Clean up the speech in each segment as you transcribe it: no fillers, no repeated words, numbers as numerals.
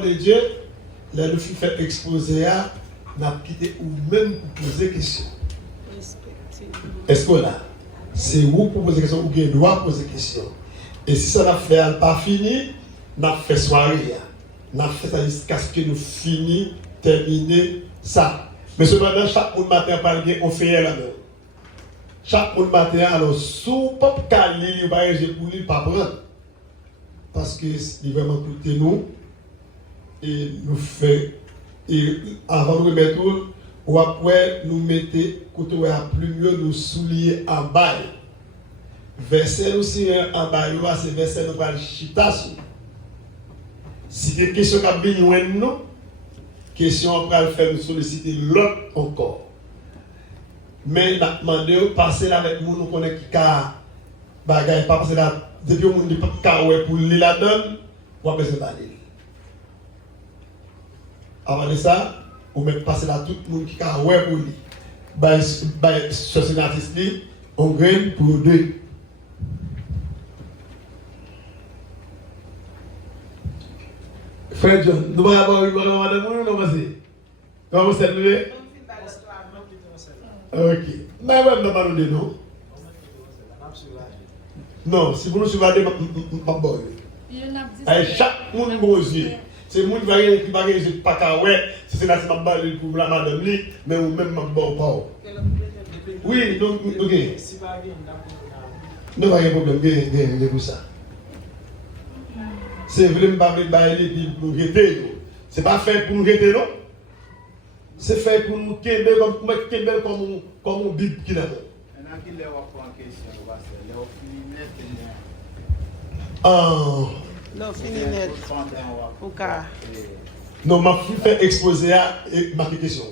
parole de Dieu, là, nous fait exposer à, n'a quitté ou même pour poser question. Est-ce que là, c'est vous pour poser question ou bien doit poser question? Et si ça n'a fait pas fini, n'a fait soirée, n'a fait ça jusqu'à ce que nous finissions, terminer ça. Mais cependant, chaque matin, on fait la même. Chaque matin, alors, sous pas calé, il va pour lui, pas prendre. Parce que c'est vraiment écouter nous et nous fait. Et avant de remettre tout, ou après, nous mettez, côté plus mieux, nous souliers en bas. Verset aussi en bas, c'est verset nous parle chita. Si des questions qui viennent nous, question après le faire nous solliciter l'autre encore. Mais nous demandé de passer là avec nous, nous connaissons qui a bagaille, pas passer là, depuis que nous ne pouvons pas pour lire la donne, on va besoin d'aller. Avant de ça, on met passer là tout le monde qui a ouais pour lui. Sociétatiste, on gagne pour deux. Frère John, nous allons avoir une madame ou non, vas-y. Comment vous saluez? Ok. Mais ouais, nous allons de nous. Non, si vous nous suivez, pas bon. Chaque monde bon yeux. C'est monde qui va réaliser pas qu'à ouais, c'est là c'est ma pour la madame li, mais ou même ma bon pas. Oui, donc OK. Non, pas de problème, bien pour ça. C'est vraiment pas bailler pour nous rester. C'est pas fait pour nous rester non. C'est fait pour nous québer comme une Bible qui là. Non, fini net. Non, ma fille fait exposer à ma question.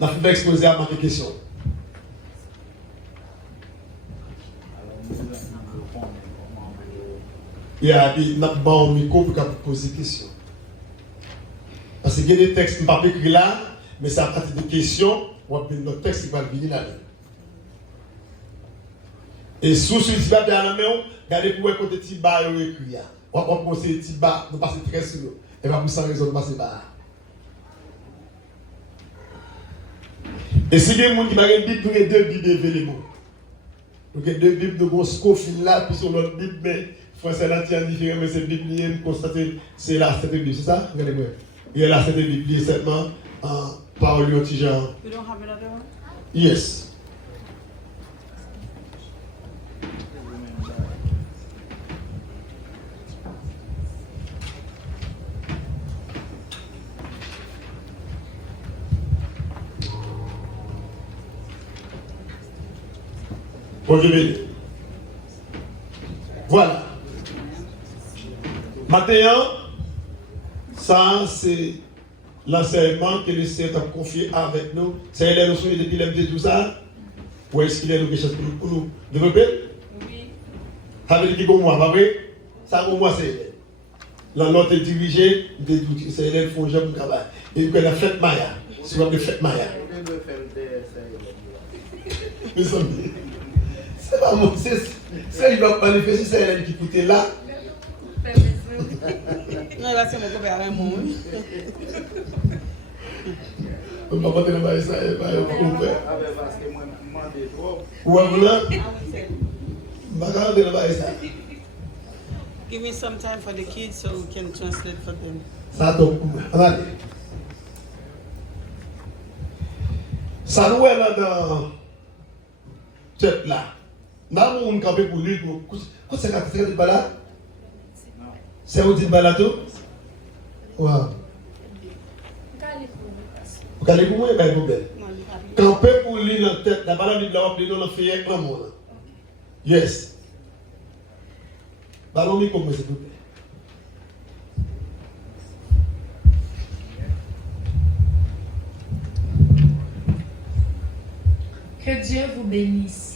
Ma fille fait exposer à ma question. Il y a un bon micro pour poser des questions. Parce qu'il y a des textes qui ne sont pas écrits là, mais c'est à partir de questions, on va prendre notre texte qui va venir là. Et sous ce petit bas de la main, regardez pour écouter le petit bas écrit. On va penser le petit bas, nous passer très sur l'eau. Et va pour sans raison de passer bas. Et si il y a des gens qui ont une Bible, nous avons deux Bibles événements. Nous avons deux Bibles, nous avons Scofield là, puis sur l'autre Bible, mais français là, c'est différent, mais c'est Bible, nous constatez, c'est là, cette Bible, c'est ça? Regardez-moi. Il y a là, cette Bible, seulement en parole au petit genre. You don't have another one? Yes. Voilà. Maintenant, ça c'est l'enseignement que le Seigneur a confié avec nous. C'est les notions depuis l'MT tout ça. Ou est-ce qu'il y a quelque chose pour nous développer? Oui. Avec qui pour moi, pas vrai? Ça pour moi c'est la note est dirigée, c'est Hélène Fonja pour travail. Et puis la fête Maya. C'est la fête Maya. C'est pas moi, c'est il va manifester, c'est elle qui coûtait là. Non, là c'est mon copain Raymond. On va pas te demander ça, il va ouvrir. Ou avant, je vais demander ça. Give me some time for the kids so we can translate for them. Ça tombe. Regardez. Ça nous est là dans cette là. Là, on campé pour lui. Qu'est-ce que c'est que balade? C'est où dit balade tout? Wow. Vous allez pour moi, il y a un problème. Camper pour lui dans la tête, la balade de la Bible, on a fait un grand. Yes. Ballon micro, s'il vous plaît. Que Dieu vous bénisse.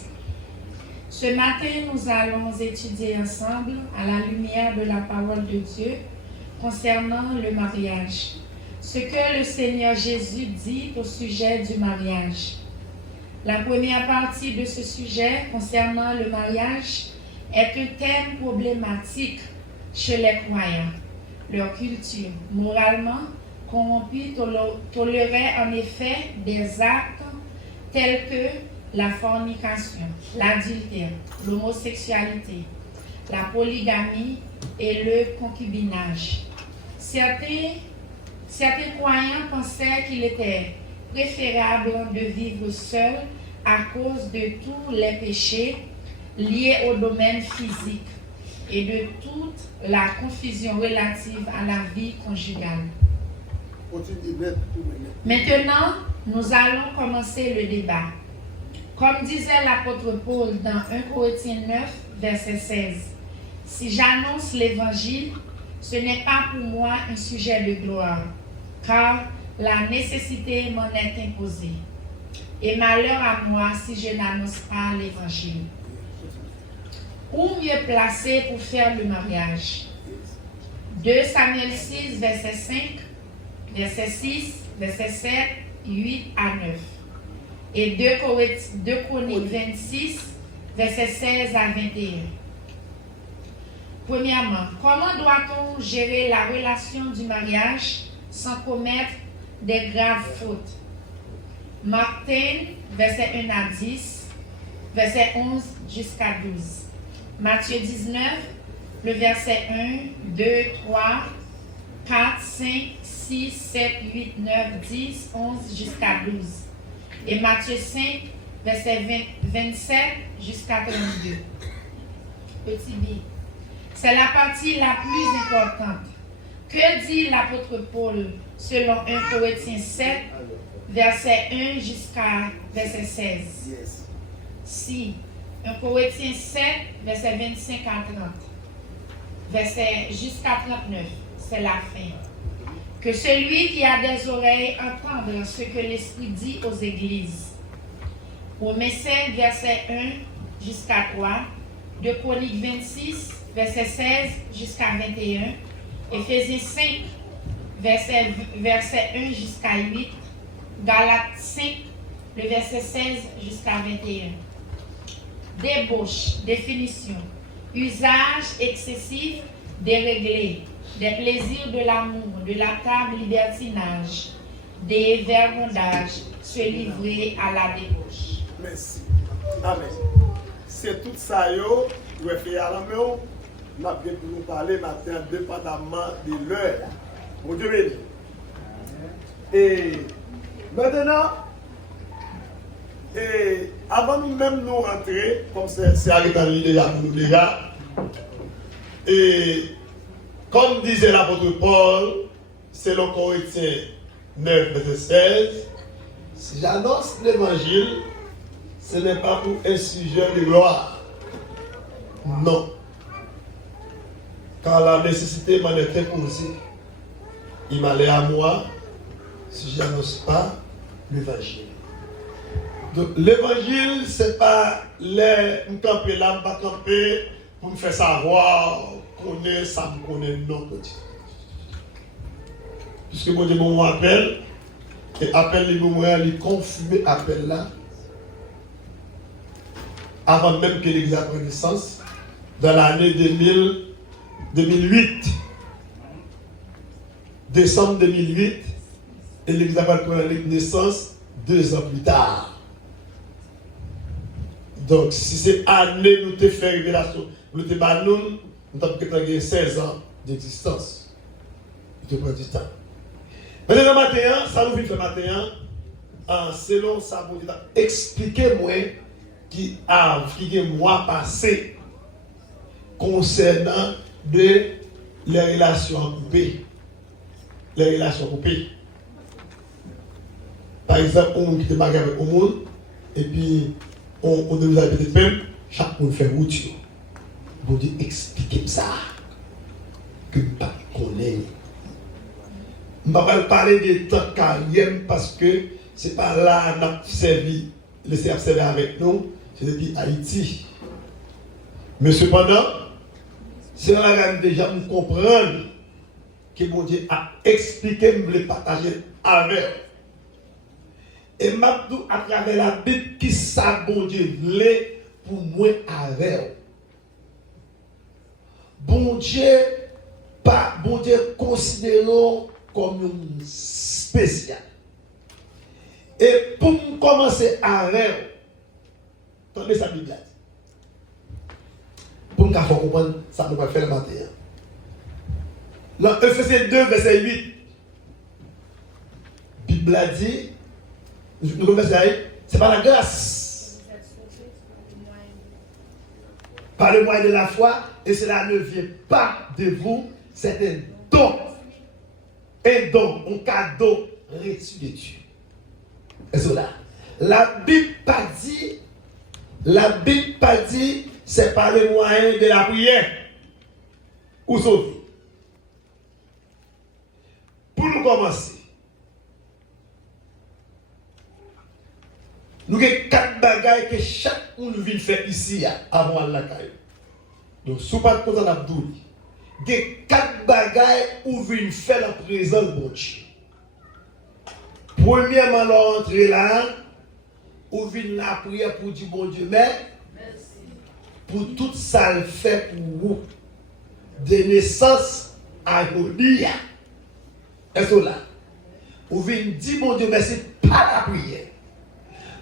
Ce matin, nous allons étudier ensemble, à la lumière de la parole de Dieu, concernant le mariage. Ce que le Seigneur Jésus dit au sujet du mariage. La première partie de ce sujet concernant le mariage est un thème problématique chez les croyants. leur culture. Moralement corrompus toléraient en effet des actes tels que la fornication, l'adultère, l'homosexualité, la polygamie et le concubinage. Certains croyants pensaient qu'il était préférable de vivre seul à cause de tous les péchés liés au domaine physique et de toute la confusion relative à la vie conjugale. Maintenant, nous allons commencer le débat. Comme disait l'apôtre Paul dans 1 Corinthiens 9, verset 16, « Si j'annonce l'Évangile, ce n'est pas pour moi un sujet de gloire, car la nécessité m'en est imposée. Et malheur à moi si je n'annonce pas l'Évangile. » Où mieux placé pour faire le mariage? 2 Samuel 6, verset 5, verset 6, verset 7, 8 à 9. Et 2 Chroniques 26, verset 16 à 21. Premièrement, comment doit-on gérer la relation du mariage sans commettre des graves fautes? Marc 10, verset 1 à 10, verset 11 jusqu'à 12. Matthieu 19, le verset 1, 2, 3, 4, 5, 6, 7, 8, 9, 10, 11 jusqu'à 12. Et Matthieu 5, verset 27 jusqu'à 32. Petit B. C'est la partie la plus importante. Que dit l'apôtre Paul selon 1 Corinthiens 7, verset 1 jusqu'à verset 16? Si 1 Corinthiens 7, verset 25 à 30, verset jusqu'à 39, c'est la fin. Que celui qui a des oreilles entende ce que l'Esprit dit aux églises. Romains 5, verset 1 jusqu'à 3, 2 Chroniques 26, verset 16 jusqu'à 21, Éphésiens 5, verset 1 jusqu'à 8, Galates 5, le verset 16 jusqu'à 21. Débauche, définition, usage excessif, déréglé, des plaisirs de l'amour, de la table, libertinage, des vergondages, se livrer à la débauche. Merci. Amen. C'est tout ça, yo, je vais faire à la main. Je vais nous parler maintenant, dépendamment de l'heure. Mon Dieu béni. Et maintenant, avant nous-mêmes nous rentrer, comme c'est arrivé dans l'idée pour nous déjà, et comme disait l'apôtre Paul, selon Corinthiens 9, verset 16, si j'annonce l'évangile, ce n'est pas pour un sujet de gloire. Non. Car la nécessité m'en est imposée. Il m'allait à moi si je n'annonce pas l'évangile. Donc l'évangile, ce n'est pas les camper là, pas camper pour me faire savoir qu'on est, ça me connaît, non. Puisque mon Dieu m'appelle, et appelle les moments, les confirmer appel là, avant même que l'Église prenne naissance, dans l'année 2008, décembre 2008, et l'Église a pris naissance 2 ans plus tard. Donc, si c'est année nous te fait révélation, nous te ballons, nous avons 16 ans d'existence. Il te prend du temps. Mais le matin, ça nous fait le matin, selon ça, vous expliquez-moi qui est mois passé concernant les relations coupées. Les relations coupées. Par exemple, on qui est marié avec un monde, et puis on devait habiter même, chaque monde fait route. Vous dites, expliquez-moi ça. Que je ne connais pas. Je ne vais pas parler de temps de carrière parce que ce n'est pas là qu'on a servi, laissé observer avec nous, c'est depuis Haïti. Mais cependant, c'est là que déjà nous comprendre que mon Dieu a expliqué, me le partager avec. Et maintenant, à travers la Bible, qui ça, bon Dieu, voulait pour moi avec. Bon Dieu pas, bon Dieu, considérons comme une spéciale. Et pour commencer à rêver, attendez ça, Bible. Pour nous comprendre ça, nous va faire le matin. Dans Ephésiens 2, verset 8, Bible dit, nous commençons à dire, c'est par la grâce. Par le moyen de la foi, et cela ne vient pas de vous, c'est un don. Un don, un cadeau reçu de Dieu. Et cela, la Bible pas dit, c'est par le moyen de la prière ou sauver. Pour nous commencer, nous avons 4 bagages que chaque monde vient faire ici avant la caille. Donc, si vous n'êtes pas content d'Abdoul, il y a 4 bagages où vous venez faire la présence de Dieu. Premièrement, l'entrée là, où vient la prière pour dire bon Dieu, mais pour tout ça le fait pour vous, de naissance à Godia. Est-ce là? Où vient dire bon Dieu merci par la prière.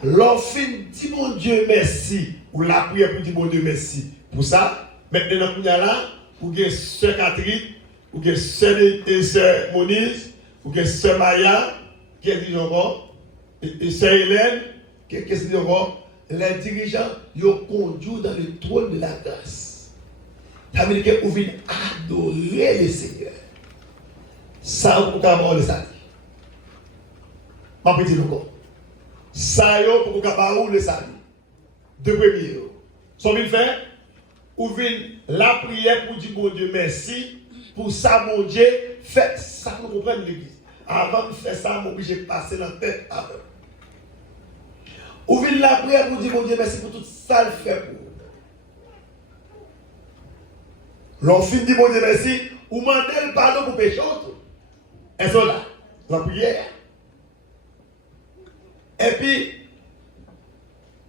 L'enfant dit bon Dieu merci, ou la prière pour dire bon Dieu merci. Pour ça, maintenant, nous là, ou que sœur Catherine, ou que sœur Moniz, ou que sœur Maya, qui est dit encore, et sœur Hélène, qui est dit encore, les dirigeants, ils ont conduit dans le trône de la grâce. Ça veut dire qu'ils viennent adorer le Seigneur. Ça, vous pouvez avoir le salut. Ma petite encore. Ça, vous pouvez avoir le salut. Deux premiers. Ce qu'ils font, ou viennent la prière pour dire bon Dieu merci, pour ça, mon Dieu, faites ça, nous comprenons l'église. Avant de faire ça, je suis obligé de passer dans la tête avant. Ou viennent la prière pour dire bon Dieu merci pour tout ça, le fait pour vous. L'enfant dit bon Dieu merci, ou demandez le pardon pour péché. Et ça là, la prière. Et puis,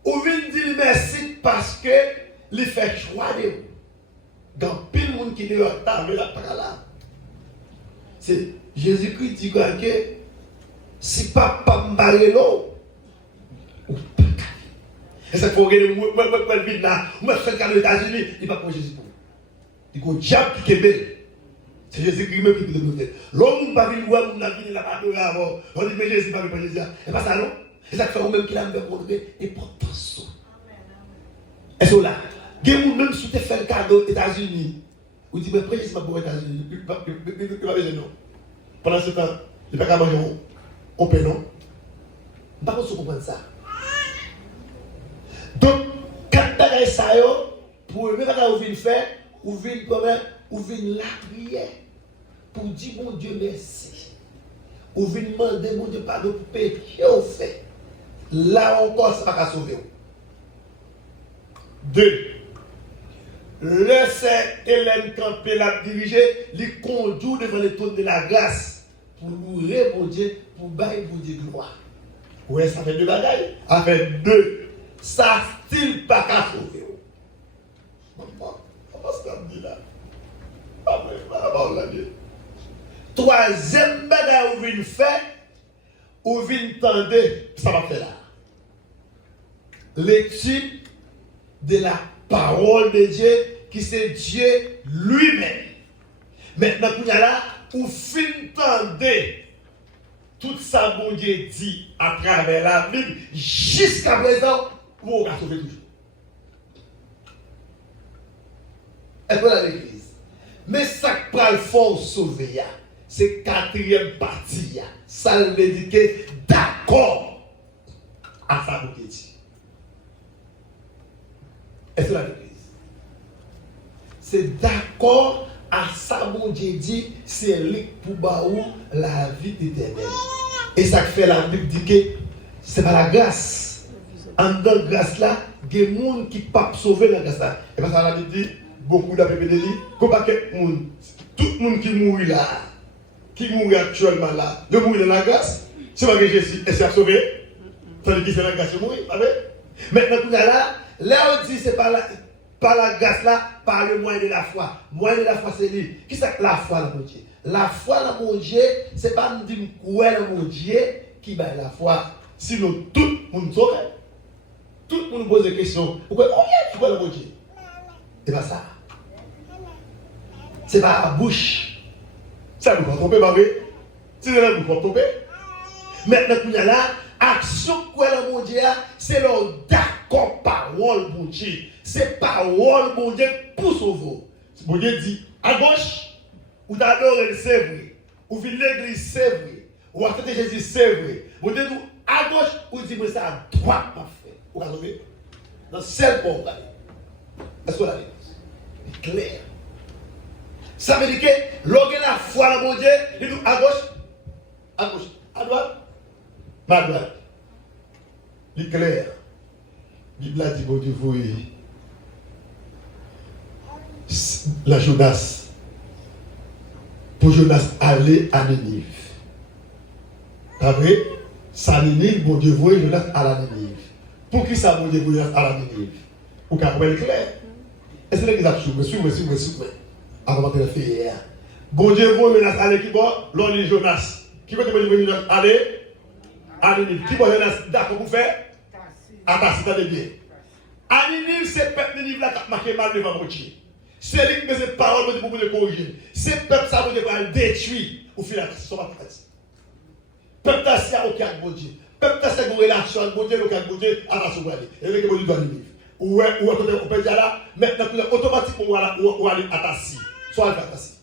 ou viennent dire merci parce que il fait choix de vous. Dans pile de monde qui est en table là, c'est Jésus-Christ dit que si papa m'barre l'eau, ou pas. Et ça faut regarder, moi, le vide là, moi, je fais le aux États-Unis, il n'est pas pour Jésus pour vous. Il y a un diable qui est belle. C'est Jésus-Christ même qui peut nous faire. L'homme n'a pas vu voir, on a vu la parole avant. On dit, mais Jésus n'a pas vu Jésus. Et pas ça, non? Et ça fait vous-même qui l'a fait montrer l'importance. Et c'est là. Il y a même si tu fais le cadeau aux États-Unis, ou dit, mais Jésus m'a pour les États-Unis. Il ne va pas besoin, non. Pendant ce temps, il ne va pas manger au pain, non? Par contre, vous comprenez ça. Donc, quand tu as ça, pour le même que vous venez faire, vous venez la prière pour dire bon Dieu merci. Vous venez demander bon Dieu pardon pour péché au fait. Là encore, ça ne va pas sauver. 2. Le Saint Hélène Campé l'a dirigé, il conduit devant le trône de la grâce pour louer mon Dieu, pour bailler mon Dieu gloire. Oui, ça fait 2 bagailles. Ça fait 2. Ça style pas qu'à sauver. Troisième bagaille où vient faire, où vient tendre, ça va faire là. L'étude de la parole de Dieu, qui c'est Dieu lui-même. Maintenant, il y a là, où fin tendre tout ça, bon Dieu dit à travers la Bible, jusqu'à présent, vous allez sauver toujours. Est-ce que là l'église? Mais ça qui prend le fort sauver, c'est 4e partie. Ça veut dire que d'accord à ça vous dit. Est-ce que là l'église? C'est d'accord à ça mon Dieu dit, c'est lui pour baou la vie éternelle. Et ça fait la Bible dit que c'est par la grâce. En dans la grâce là, il y a des gens qui ne peuvent pas sauver la grâce là. Et parce que la Bible dit, beaucoup de PPD dit, tout le monde qui mourit là, qui mourit actuellement là, de mourir dans la grâce, c'est pas que Jésus est sauvé. Tandis que c'est la grâce de mourir. Maintenant, là, on dit c'est pas là. par la grâce là, par le moyen de la foi. Moyen de la foi, c'est lui. Qui c'est la foi dans mon Dieu? La foi dans mon Dieu, c'est pas nous dire quoi dans mon Dieu qui bat la foi. Sinon, tout le monde sauve. Tout le monde pose des questions. Pourquoi tu crois dans mon Dieu? C'est pas ça. C'est pas la bouche. Ça nous va tromper, pas vrai? C'est là nous va tromper. Maintenant, il y a là, action quoi dans mon Dieu, c'est leur d'accord parole, mon Dieu. C'est parole, mon Dieu, pour sauver. Mon Dieu dit, à gauche, ou d'adore c'est vrai. Ou vient l'église, c'est vrai. Ou à côté de Jésus, c'est vrai. Mon Dieu dit, à gauche, ou dit, mais ça à droite, ma frère. Vous avez dans le seul bon, est-ce que vous l'avez? C'est clair. Ça veut dire que l'on a la foi dans mon Dieu, il dit, à gauche, à droite, à droite. C'est clair. La Bible a dit, bon Dieu, vous la Jonas. Pour Jonas aller à Ninive. T'as vu? Ça Ninive, bon Dieu, vous Jonas à la Ninive. Pour qui ça, bon Dieu, vous Jonas à la Ninive? Pour qu'elle soit clair. Est-ce que l'église a souffert? Avant de faire hier. Bon Dieu, vous Jonas aller qui bon? L'on est Jonas. Qui peut te dire Jonas aller à Ninive? Qui peut Jonas d'accord pour faire? Attention, t'as bien. À Ninive, c'est peuple Ninive là qui a marqué mal devant mon Dieu. C'est lui qui met ses paroles pour vous corriger. C'est peuple ça vous va le détruire au final. C'est pas fait. Peuple ça c'est aucun bon Dieu. Peuple ça c'est une relation avec bon Dieu, aucun bon Dieu à la souveraineté. Et le bon Dieu doit vivre. Ou on peut dire là, maintenant automatiquement on va aller à ta scie. Soit à ta scie.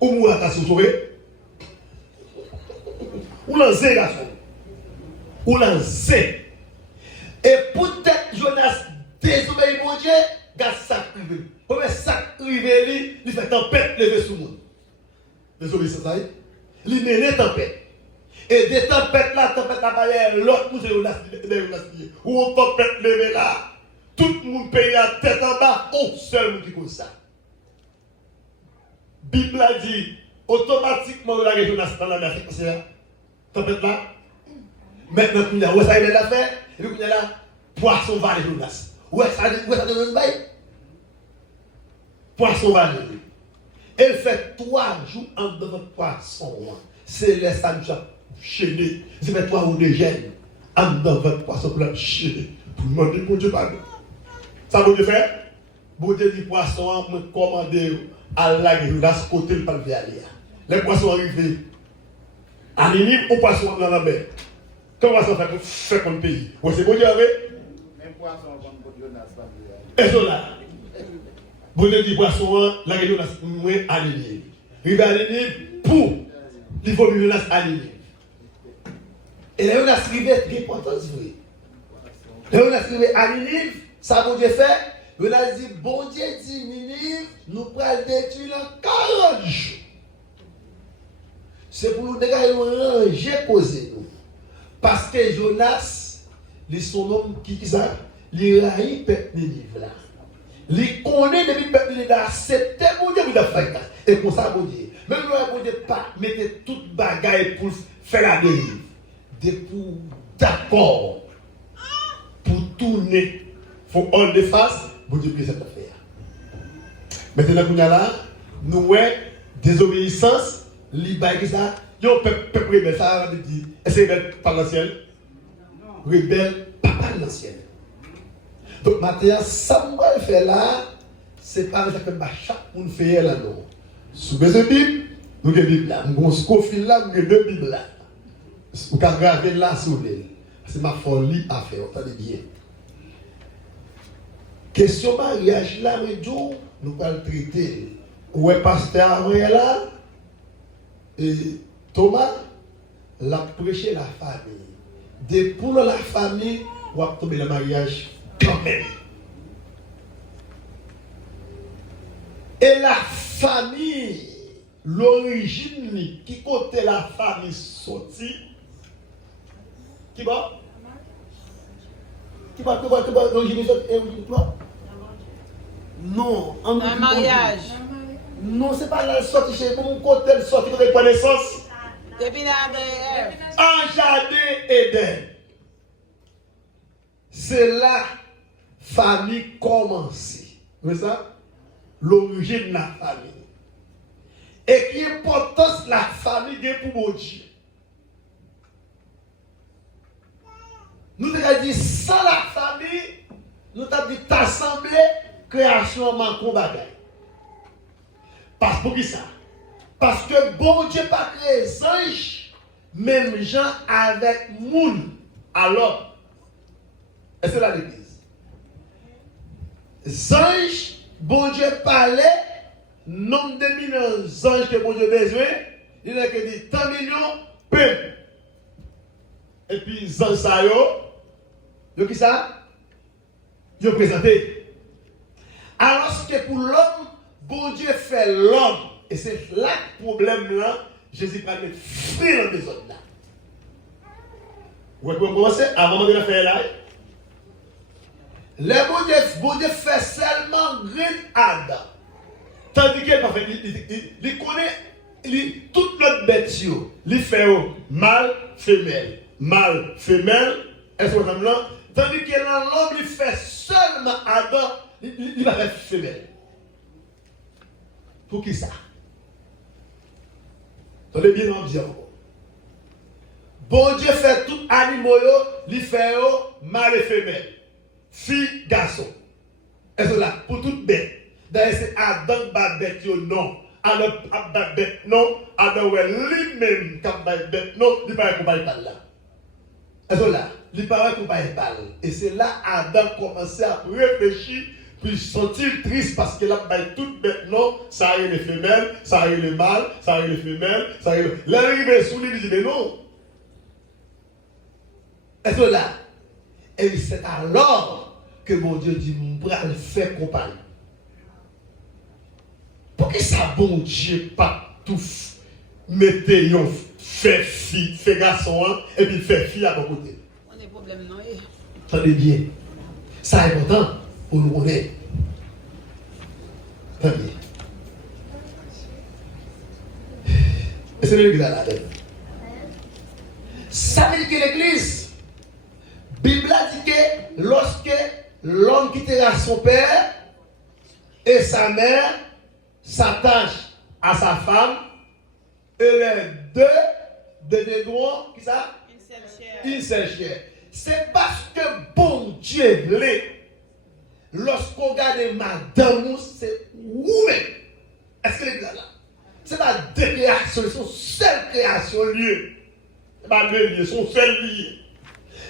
Ou mou à ta scie, vous savez? Ou lancez garçon. Ou lancez. Et peut-être Jonas désobéit mon Dieu, gars ça privé. Comme ça privé, il fait tempête lever sous le monde. Désolé, c'est ça. Il mène tempête. Et des tempêtes là, tempête là, l'autre nous est ou on tempête lever là. Tout le monde paye la tête en bas, on seul qui cause ça. Bible a dit, automatiquement, la région dans la mer, c'est la tempête là. Maintenant, il y a où ça il est affaire, et puis il y a là, poisson va les Jonas. Où est-ce que ça donne bail? Poisson va les. Elle fait 3 jours en devant poisson. C'est les samedis chaîné. C'est fait 3 jours de gêne. En devant poisson pour la chaîner. Pour demander pour Dieu pardon. Ça vous Dieu fait? Bon Dieu dit poisson, me commander à la Jonas côté le palvier aller. Les poissons arrivent. À Ninive, au poisson dans la mer. Comment ça fait comme pays? C'est bon Dieu avec? Même poisson comme Jonas. Et ça là. Bon Dieu dit poisson, la Jonas moins à Ninive. Il va à Ninive pour il faut Jonas à Ninive. Et la Jonas arrive très importance vrai. La Jonas arrive à Ninive, ça bon Dieu fait. Jonas dit bon Dieu dit Ninive, nous prenons détruire en 40 jours. C'est pour nous dégager ranger causer nous. Parce que Jonas, il est son homme qui ça, il raït peuple Ninive là. Il connaît depuis peuple Ninive là, c'était bon Dieu qui a fait ça. Et pour ça, bon Dieu. Même le bon Dieu pas mettre toute bagaille pour faire la dérive. Pour d'accord, pour tourner, il faut en de face, bon Dieu peut cette affaire. Maintenant, nous là, nous avons désobéissance. L'Ibaï ça, yon peuple rebelle, ça veut dire, est-ce que rebelle par l'ancien? Rebelle pas par l'ancien. Donc maintenant, ça qu'on va faire là, c'est pas ça que chaque monde fait là non. Sous les Bible, nous avons Bible là, nous avons ce confil là, nous avons 2 Bibles là. Vous pouvez graver là sur l'île. C'est ma folie à faire, entendez bien. Question mariage là, nous allons traiter. Où est pasteur avant là? Et Thomas l'a prêché la famille. Pour la famille, on va tomber le mariage quand même. Et la famille, l'origine qui côté la famille sortie, qui va l'origine sortie, non, en mariage. Non, c'est pas la sortie chez vous, côté le sortie de connaissance. Depuis En jardin Éden. C'est là famille commencée. Vous voyez ça? L'origine de la famille. Et qui est importance la famille pour mon Dieu. Nous avons dit, sans la famille, nous avons dit, t'assembler, création, manquons bagaille. Parce pour qui ça? Parce que bon Dieu pas créé les anges, même gens avec moun. Alors, est-ce que là l'église? Anges, bon Dieu parlait, nombre de millions d'anges que bon Dieu a besoin, il a dit 100 millions, peu. Et puis, anges ça yo qui ça? Yo présenté. Alors que pour l'homme, bon Dieu fait l'homme. Et c'est là le problème là, Jésus va mettre fin dans les autres là. Vous pouvez commencer avant de la faire là. Le bon Dieu fait seulement green Adam. Tandis qu'il fait, il connaît toute l'autre bête. Il fait mâle, femelle. Mâle, femelle. Est-ce que vous avez là? Tandis que l'homme, il fait seulement Adam, il va faire femelle. Pour qui ça? Attendez bien dans le bien. Bon Dieu fait tout animaux, il fait mâle et femelle. Fille, garçon. Est-ce que là, pour toute bête? D'ailleurs, c'est Adam qui bête, non. Adam qui bête, non. Adam, lui-même qui bête, non. Il ne peut pas là. Est-ce que là, il ne peut pas parler. Et c'est là Adam commençait à réfléchir. Puis sont-ils tristes parce que là, toute bête, non, ça a les femelles, ça a les mâles, ça a les femelles, ça a les. Là, il est sous lui, il dit, mais non. Est-ce que là, et c'est alors que mon Dieu dit, mon bras le fait compagnie. Pourquoi ça, bon Dieu, pas tout mettre yon fait fille, fait garçon, hein, et puis fait fille à mon côté? On a des problèmes, non? Attendez bien. Ça est important. Pour nous connaître. Très bien. Et c'est l'église à la tête. Ça veut dire que l'église, la Bible a dit que lorsque l'homme quittera son père et sa mère s'attache à sa femme, et les deux deviendront, qui ça? Une seule chair. C'est parce que bon Dieu voulait. Lorsqu'on regarde madame, c'est où-même. Est-ce que l'église là? C'est pas deux créations, c'est son seule création lieu. C'est pas deux lieux, son seul lieu.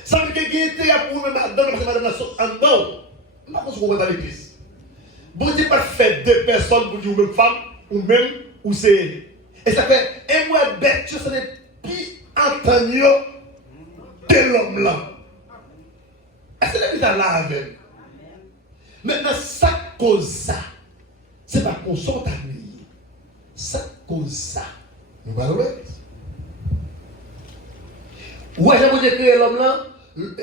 Ça veut dire qu'il y a pour madame, parce que madame est en dedans. Je ne sais pas ce qu'on voit dans l'église. Bon Dieu pas fait deux personnes pour dire ou même femme, ou même, ou c'est. Et ça fait, et moi, bête, ce n'est plus entendu de l'homme là. Est-ce que l'église là avec? Maintenant, ça cause ça. Ce n'est pas qu'on sorte à lui. Ça cause ça. Vous voyez? Ouais, j'ai créé l'homme là,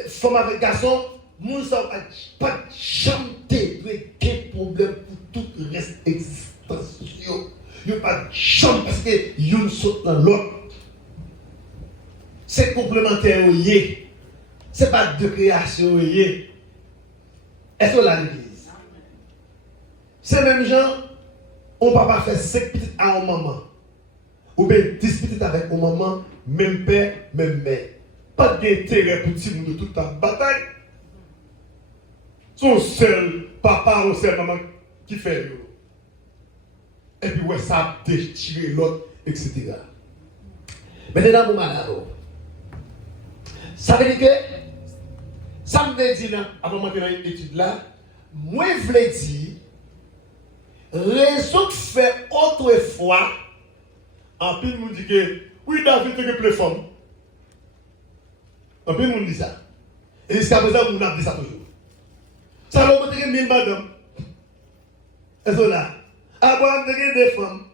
femme avec garçon, nous sommes pas chanter, quel problème pour tout le reste existence. Il n'y a pas de chance parce que l'une saute dans l'autre. C'est complémentaire au yé. Ce n'est pas de création au yé. Est-ce que là, l'église? Ces mêmes gens, on ne peut pas faire 5 petites à un maman. Ou bien 10 petites avec un maman, même père, même mère. Pas d'intérêt pour petit de toute ta bataille. Son seul papa ou seul maman qui fait. Et puis, ouais, ça a déchiré l'autre, etc. Maintenant, mon malade. Ça veut dire que, ça me veut dire, avant de monter dans l'étude là, moi, je voulais dire, raison que fait autrefois, en plus, nous dit que, oui, David était plus femme. En plus, nous dit ça. Et jusqu'à présent, nous avons dit ça toujours. Ça va montrer 1000 madame. Et ça là. Avant de des femmes.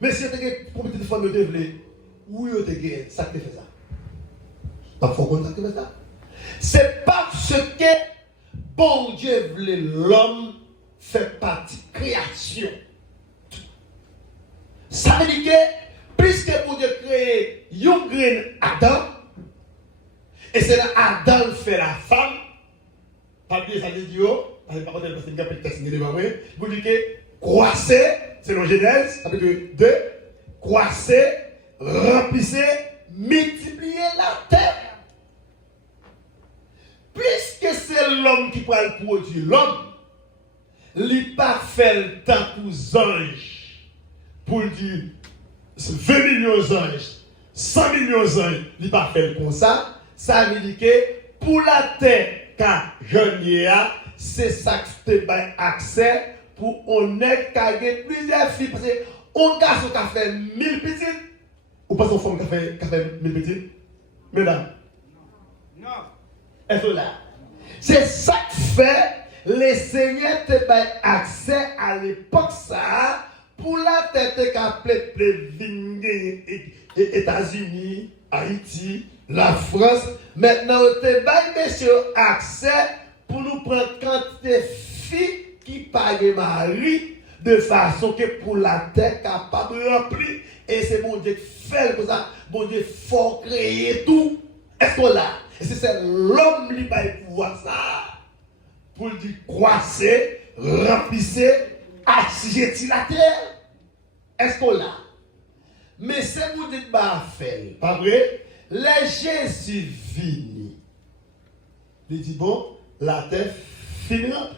Mais si tu as pour petite femme, tu veux, oui, tu as ça qui fait ça. Pas faut qu'on ça qui fait ça. C'est parce que bon Dieu voulait l'homme fait partie de création. Ça veut dire que, puisque bon Dieu crée Adam, et c'est là Adam fait la femme, pas veut dire, par contre, parce que je vais texte vous dites que croissez, c'est le Genèse, chapitre 2, croissez, remplissez, multipliez la terre. Puisque c'est l'homme qui va le produire, l'homme, il pas fait le temps pour les anges, pour dire 20 millions d'anges, 100 millions d'anges, il pas fait comme ça. Ça veut dire que pour la terre, car je c'est ça qui te donne accès pour on ait plusieurs filles. Parce qu'on garçon qui a fait 1000 petites, ou pas son femme qui a fait 1000 petites, mesdames? Non. Est-ce que là? C'est ça qui fait les seigneurs te donnent accès à l'époque ça pour la tête qui a plein États-Unis, Haïti, la France. Maintenant, on te donne monsieur accès pour nous prendre quantité de filles qui payent mari de façon que pour la terre capable de remplir. Et c'est bon Dieu qui fait comme ça. Bon Dieu faut créer tout. Est-ce que là? Et c'est l'homme qui va pouvoir ça. Pour dire croissez, remplissez, assujettir la terre. Est-ce que là? Mais c'est vous dites pas faire. Pas vrai? Les Jésus vini. Il dit bon, la terre finit remplie.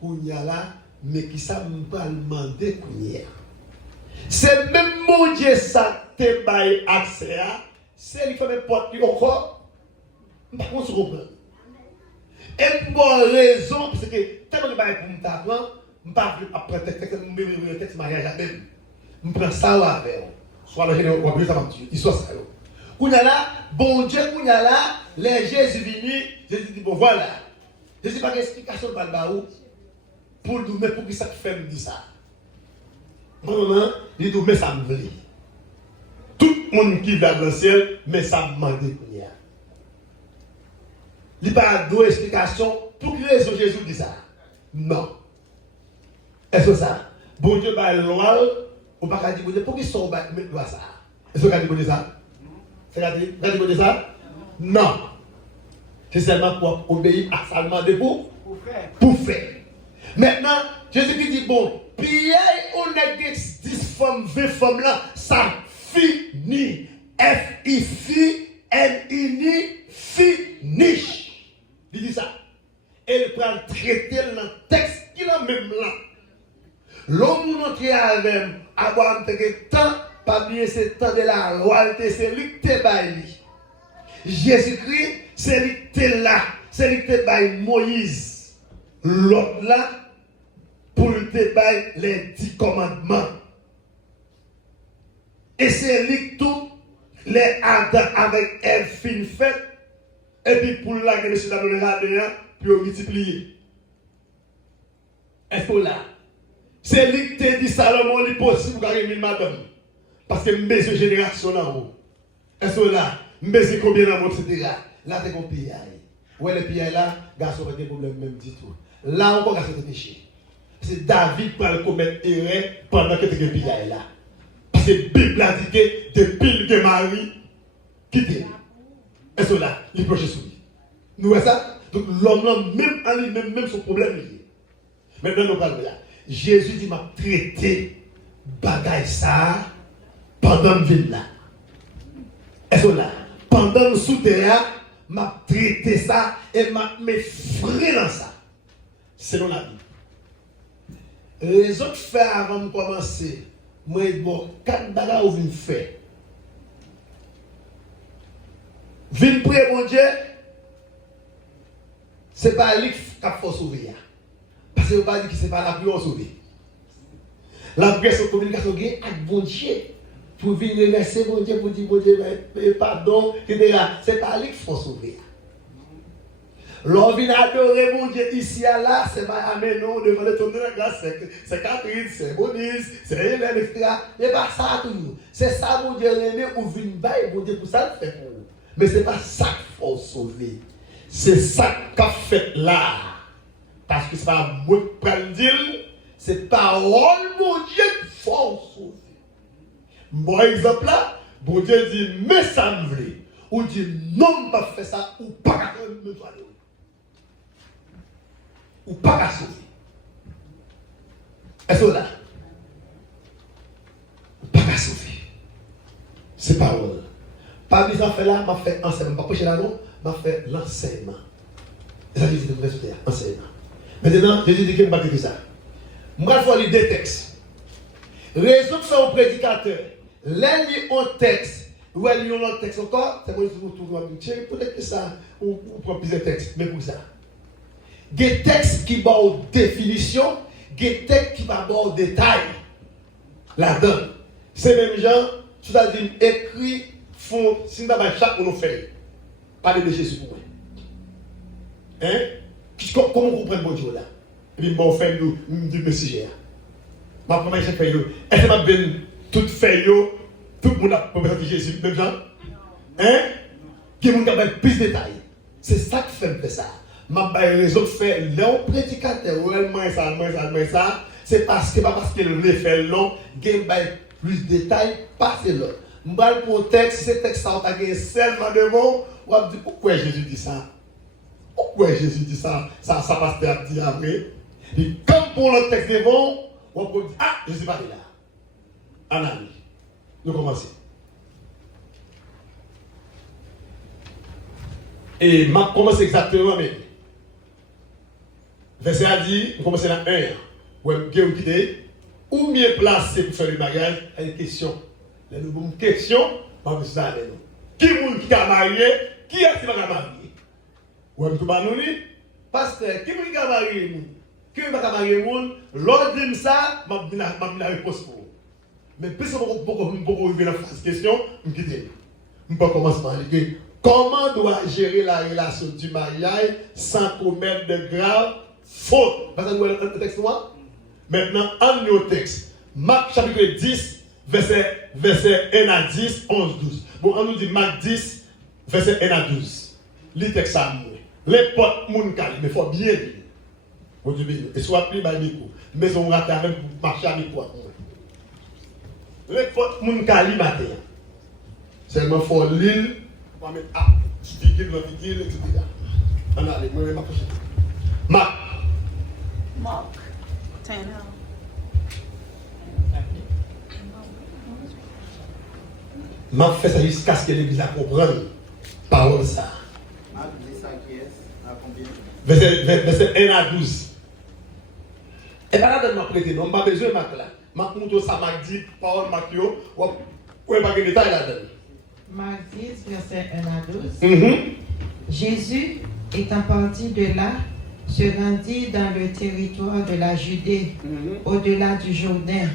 Kounya là, mais qui ça me pas demander Kounya. C'est même mon Dieu ça te bail accès à, c'est lui qui fait mes portes encore. Par contre, je comprends. Et pour raison, parce que tellement de bail pour me t'apprendre, je ne parle pas après le texte mariage à même. Je prends ça avec. Soit le général, ou après ça va me tuer. Il soit ça. Kounya là, bon Dieu, Kounya là, les Jésus venu, Jésus dit bon voilà. Je ne sais pas l'explication de Balbaou pour nous, mais pour qui ça fait me dire ça. Vraiment, il dit mais ça me veut. Tout le monde qui va dans le ciel, mais ça me demande Kounya. Il n'y a pas d'autre explication pour qui raison Jésus dit ça. Non. Est-ce que ça? Bon Dieu va le loi, on ne peut pas dire bon Dieu, pour qui sont mettre loi ça? Est-ce que vous avez dit ça? Vous avez dit ça? Non. C'est seulement pour obéir à sa demande pour faire. Maintenant, Jésus qui dit bon, puis on a 10 femmes, 20 femmes là, ça finit. F-I-F-N-I-N-I, finish. Il dit ça. Et il prend le traité dans le texte qui est même là. L'homme nous entre avec avoir un temps, pas bien ce temps de la royauté, c'est lui qui te baille. Jésus-Christ, c'est lui qui te là, c'est lui qui te baille Moïse. L'autre là, pour te baille les 10 commandements. Et c'est lui qui tout, les Adam avec Ève fin fait, et puis pour la que monsieur a donné là, puis on multiplie. Est-ce que là? C'est lui qui te dit Salomon, il est possible de gagner 1000 madame. Parce que mes générations là haut. Est-ce que là? Mes combien d'amour, etc. Là, c'est qu'on pille. Ouais, le pille là, garçon a des problèmes même du tout. Là, on peut garçon de péché. C'est David qui va commettre erreur pendant que tu es pille là. Parce que la Bible a dit que depuis que Marie quitte. Est-ce que là, il proche sur lui. Nous voyons ça? Donc l'homme, même en lui-même, même son problème lié. Maintenant, nous parlons là. Jésus dit m'a traité bagaille ça pendant le vie là. Est-ce que là? Pendant le souterrain, m'a traité ça et m'a m'effrayé dans ça. Selon la Bible. Les autres faits avant de commencer, moi, bon, 4 bagages vous faire. Vin prier mon Dieu, c'est pas lui qui a fait sauver. Parce que vous ne pas dire que ce n'est pas la prière sauver. La prière c'est une communication avec bon Dieu. Pour venir remercier mon Dieu, pour dire bon Dieu, pardon, etc. Ce n'est pas lui qui faut sauver. L'on vient adorer mon Dieu ici à là, c'est pas amen, non, devant le tournoi de la grâce, c'est Catherine, c'est Bonis, c'est Hélène, etc. Ce n'est pas ça toujours. C'est ça mon Dieu, ou vient bailler mon Dieu pour ça le fait pour vous. Mais ce n'est pas ça qu'il faut sauver. C'est ça qu'a fait là. Parce que ce n'est pas moi qui prends le dire, c'est parole mon Dieu qu'il faut sauver. Bon exemple là, bon Dieu dit, mais ça me voulait. Ou dit, non, pas fait ça, ou pas faire me soigner. ou pas qu'à sauver. Est-ce que là? Pas qu'à sauver. C'est parole. Pas mis en fait là, m'a fait enseignement. Pas prêcher là non, m'a fait l'enseignement. Et ça, Jésus de résultat, enseignement. Maintenant, Jésus dit qu'il m'a dit ça. Moi, il faut lire des textes. Raison que c'est un prédicateur. Là, il lit un texte. Ou elle lit un autre texte encore. C'est moi qui vous trouve un petit. Peut-être que ça, on prend plusieurs textes. Mais pour ça. Des textes qui ont une définition. Des textes qui ont un détail. Là-dedans. Ces mêmes gens, c'est-à-dire écrit, font, si nous avons chaque pour nous faire. Parler de Jésus pour moi. Hein? Comment vous comprenez bon Dieu là? Et puis, bon, fait nous, du Messie. Ma première chose, est-ce que ma belle, toute fait, tout le monde a présenté Jésus, même gens? Hein? Qui est a plus de détails. C'est ça qui fait ça. Ma raison de faire l'un prédicateur, réellement ça, c'est parce que pas parce que le fait long, il y a plus de détails, pas c'est là. M'bal pour texte, c'est texte ça, on a gagné seulement de mots, on va dire pourquoi Jésus dit ça? Pourquoi Jésus dit ça? Ça passe à dire après. Et comme pour le texte de bon, on peut dire, ah, je ne suis pas là. En ami. Nous commençons. Et je commence exactement même. Verset a dit, on commence dans 1. Où ou mieux placé pour faire le bagage, il y a une question. Il y a une question, on va ça avec nous. Qui est-ce qui a marié? Qui est-ce qui va marier? Ou est-ce que nous dit, pasteur, qui est-ce qui a marié? Qui est-ce qui a marié? L'ordre dit ça, je vais la réponse pour vous. Mais plus on va arriver à la question, je vais quitter. Je vais commencer par dire comment doit gérer la relation du mariage sans commettre de graves fautes. Parce que nous avons le texte noir. Maintenant, en nos texte, Marc chapitre 10, verset 1 à 10, 11, 12. Bon, on nous dit Marc 10, verset 1 à 12. Les textes à nous. Les potes, moun kali, mais il faut bien dire. Bon Dieu, et soit pris par micro. Mais on rate même pour marcher à micro. Les potes, moun kali matin. Seulement, il faut l'île, on va mettre ah, vigile, etc. On a les moyens de marcher. Marc. 10. M'a fait ça jusqu'à ce que l'Église comprenne parole ça. Verset 1 à 12. Et pas là de m'a prêté, non, pas besoin de Marc là. Marc montre ça, Marc dit, parole Marc yo, ou pas de détail là-dedans. Marc 10, verset 1 à 12. Jésus, étant parti de là, se rendit dans le territoire de la Judée, au-delà du Jourdain.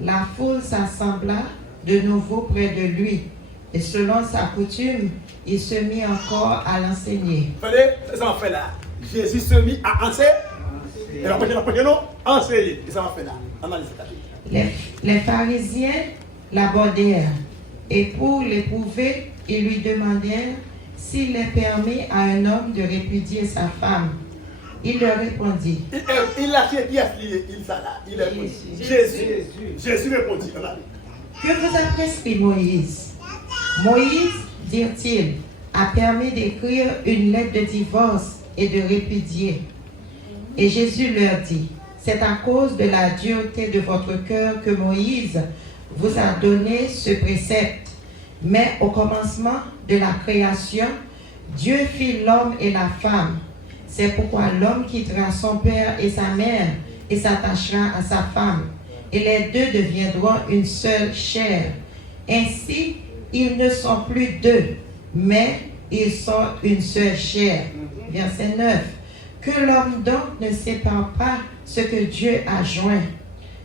La foule s'assembla de nouveau près de lui, et selon sa coutume, il se mit encore à l'enseigner. C'est ça qu'on fait là. Jésus se mit à enseigner. Et après, non, enseigner. Et ça qu'on fait là. Les pharisiens l'abordèrent, et pour l'éprouver, ils lui demandèrent s'il est permis à un homme de répudier sa femme. Il leur répondit. Il a fait bien, il répondit. Jésus répondit. Que vous a prescrit Moïse? Moïse, dirent-ils, a permis d'écrire une lettre de divorce et de répudier. Et Jésus leur dit, c'est à cause de la dureté de votre cœur que Moïse vous a donné ce précepte. Mais au commencement de la création, Dieu fit l'homme et la femme. C'est pourquoi l'homme quittera son père et sa mère et s'attachera à sa femme. Et les deux deviendront une seule chair. Ainsi, ils ne sont plus deux, mais ils sont une seule chair. Verset 9. Que l'homme donc ne sépare pas ce que Dieu a joint.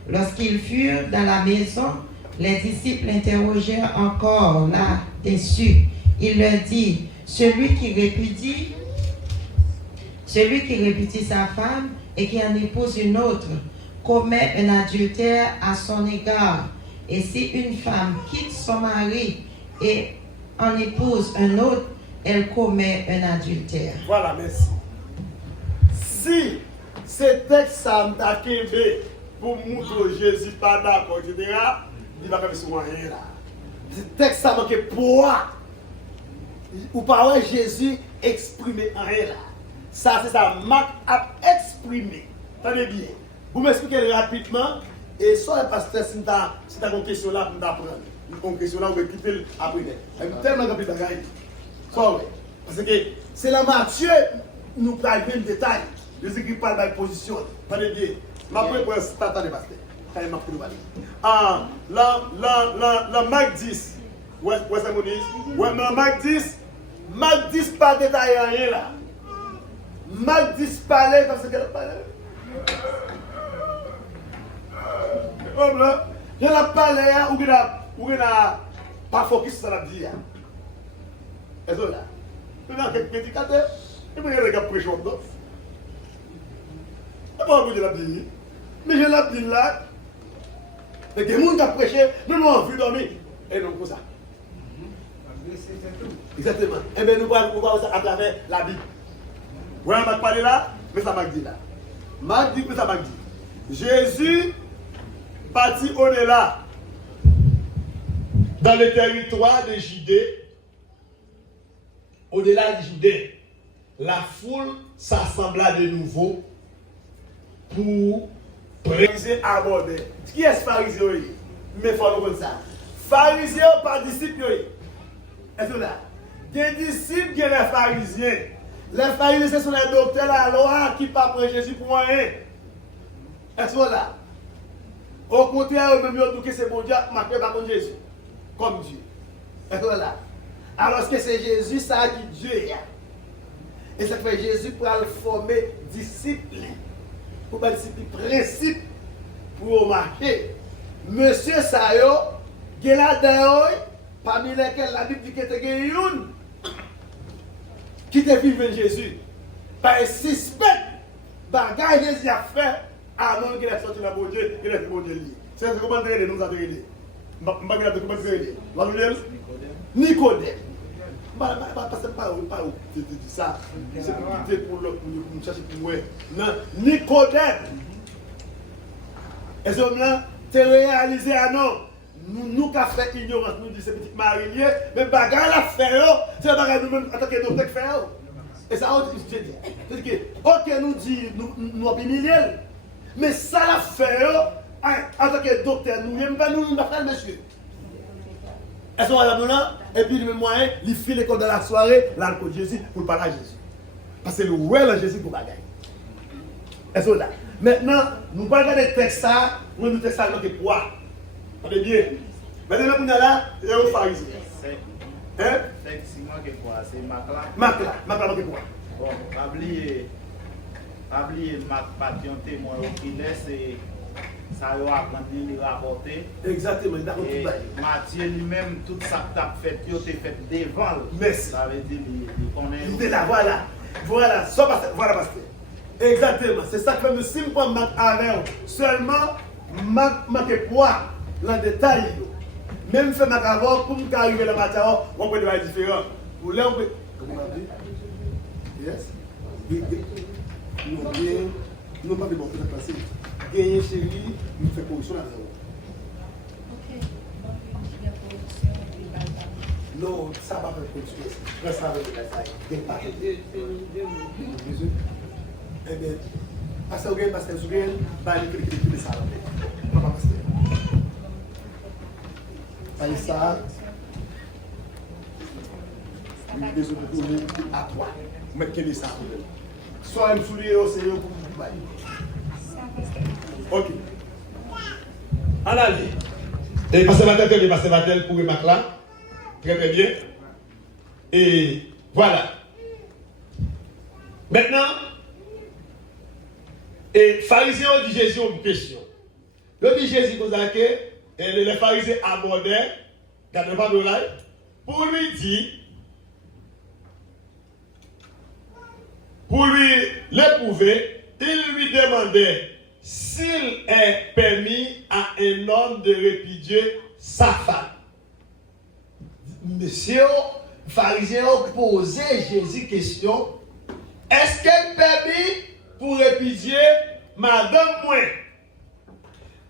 Lorsqu'ils furent dans la maison, les disciples interrogèrent encore là-dessus. Il leur dit, celui qui répudie sa femme et qui en épouse une autre commet un adultère à son égard. Et si une femme quitte son mari et en épouse un autre, elle commet un adultère. Voilà, merci. Si ce texte a été pour montrer Jésus pas d'accord, etc., il va faire sur rien là. Ce texte a manqué poids. Ou pas Jésus exprimé en rien là. Ça, c'est ça, Marc a exprimé. Tenez bien. Vous m'expliquez rapidement. Et soit le pasteur, si tu as une question là, pour t'apprendre. Une question là, vous pouvez quitter après. Tellement de bagaille. Parce que c'est la Matthieu, nous parle même détail. Les écrits parlent de la position. Tenez bien. Ma première c'est attendez, pasteur. La Marc 10. Ouais, c'est mon dit. Ouais, mais Marc 10. Marc 10 pas détaillé rien là. Marc 10 parlait comme ce qu'elle parlait. Je n'ai pas parlé ou pas focus sur la vie. Et ça là. Je n'ai quelques prédicateurs. Et puis il y a des gars prêcheurs d'autres. Je ne sais pas la vie. Mais je l'ai dit là. Et que les gens qui ont prêché, nous avons envie de dormir. Et non comme ça. Exactement. Et bien nous voyons ça à travers la Bible. Vous voyez, on va parler là, mais ça m'a dit là. M'a dit, mais ça m'a dit. Jésus partit au-delà. Dans le territoire de Judée, au-delà de Judée, la foule s'assembla de nouveau pour Pharisien abordé. Qui est ce pharisien? Mais il faut le dire ça. Pharisien par disciple. Est-ce que là? Des disciples, qui sont les pharisiens. Les pharisiens, ce sont les docteurs de la loi qui ne parlent pas Jésus pour rien. Est-ce que là? Au contraire, même eux que c'est bon Dieu, marqué par Jésus. Comme Dieu. Est-ce que là? Alors que c'est Jésus, ça qui Dieu est. Et ça fait Jésus pour le former disciple. Pour le disciple principe. Pour marquer. Monsieur Sayo, il y a parmi lesquels la Bible dit qu'il y a une qui te vive Jésus. Par suspect, bagaille Jésus a fait avant qu'il ait sorti la bonne Dieu, qu'il ait fait bon Dieu. C'est comment nous avons aidé. Nicodème. Parce que pas où ça. C'est pour nous chercher pour moi. Non, Nicodème. Et ce homme-là, tu réalisé à non. Nous qui avons fait ignorance, nous disons ces petites mariniers, mais bagarre la fait, c'est la bagarre nous-mêmes en tant que docteur qui fait. Et ça, on dit, c'est-à-dire que, ok, nous disons, nous avons humilié, mais ça la fait, en tant que docteur, nous-mêmes, nous ne faisons pas, monsieur. Elles sont là, et puis le moyen, il fait l'école de la soirée, l'alcool Jésus, pour parler à Jésus. Parce que le ouais, là, Jésus pour bagaille. Elles sont là. Maintenant, nous parlons des textes, nous nous textes dans le poids. Attendez bien. Maintenant, on est là, il y a un pharisien. Hein? Effectivement, c'est Macla. Macla, c'est quoi? Bon, pas oublier Mac Patient témoin qui laisse ça y a appris de rapporter. Exactement, d'accord. Et Matthieu lui-même, tout ça que tu as fait, tu as fait devant. Merci. Ça veut dire qu'il connaît. Il est là, voilà. Voilà, voilà, pasteur. Exactement, c'est ça que fait le signe pour Mac avec seulement Mac et poids, dans le détail. Même fait Mac avant, pour nous arriver dans la matière, on peut être différent. Pour là, on peut. Comment on dit? Yes? Nous pas de bon pour passer. Gagner chérie, nous fait position là. Non, ça va faire position. Reste avec le eh bien, parce que vous avez passé le sourire, bah, il faut que vous ça. Papa, pasteur. Ça, il est désolé de tourner à toi. Mais quel est ça? Soit un sourire au Seigneur pour vous bailler. Ok. Allez. Et passer Vatel pour remarquer là. Très très bien. Et voilà. Maintenant, et pharisiens ont dit Jésus une question. Le dit Jésus vous a et les pharisiens abordaient, regardez pas de là, pour lui dire, pour lui l'éprouver, il lui demandait s'il est permis à un homme de répudier sa femme. Monsieur, pharisiens ont posé Jésus question. Est-ce qu'elle permis pour répudier madame moi?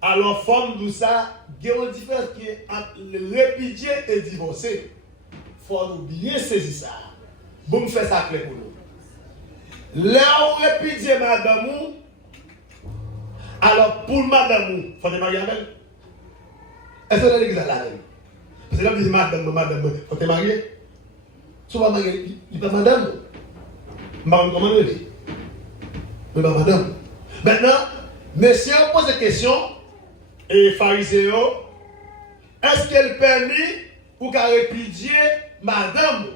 Alors, forme de ça, il y a une différence qui est entre le répudier et divorcer. Il faut nous bien saisir ça. Bon, me fait ça clair pour nous. Là où répudier madame, alors pour madame, il faut te marier avec elle. Est-ce que l'église est la même? Parce que là, vous dites madame, il faut te marier. Si vous ne mariez, il n'est pas madame. Madame, comment elle est? Mais pas madame. Maintenant, monsieur pose la question, et pharisien, est-ce qu'elle permet pour qu'elle répudier madame?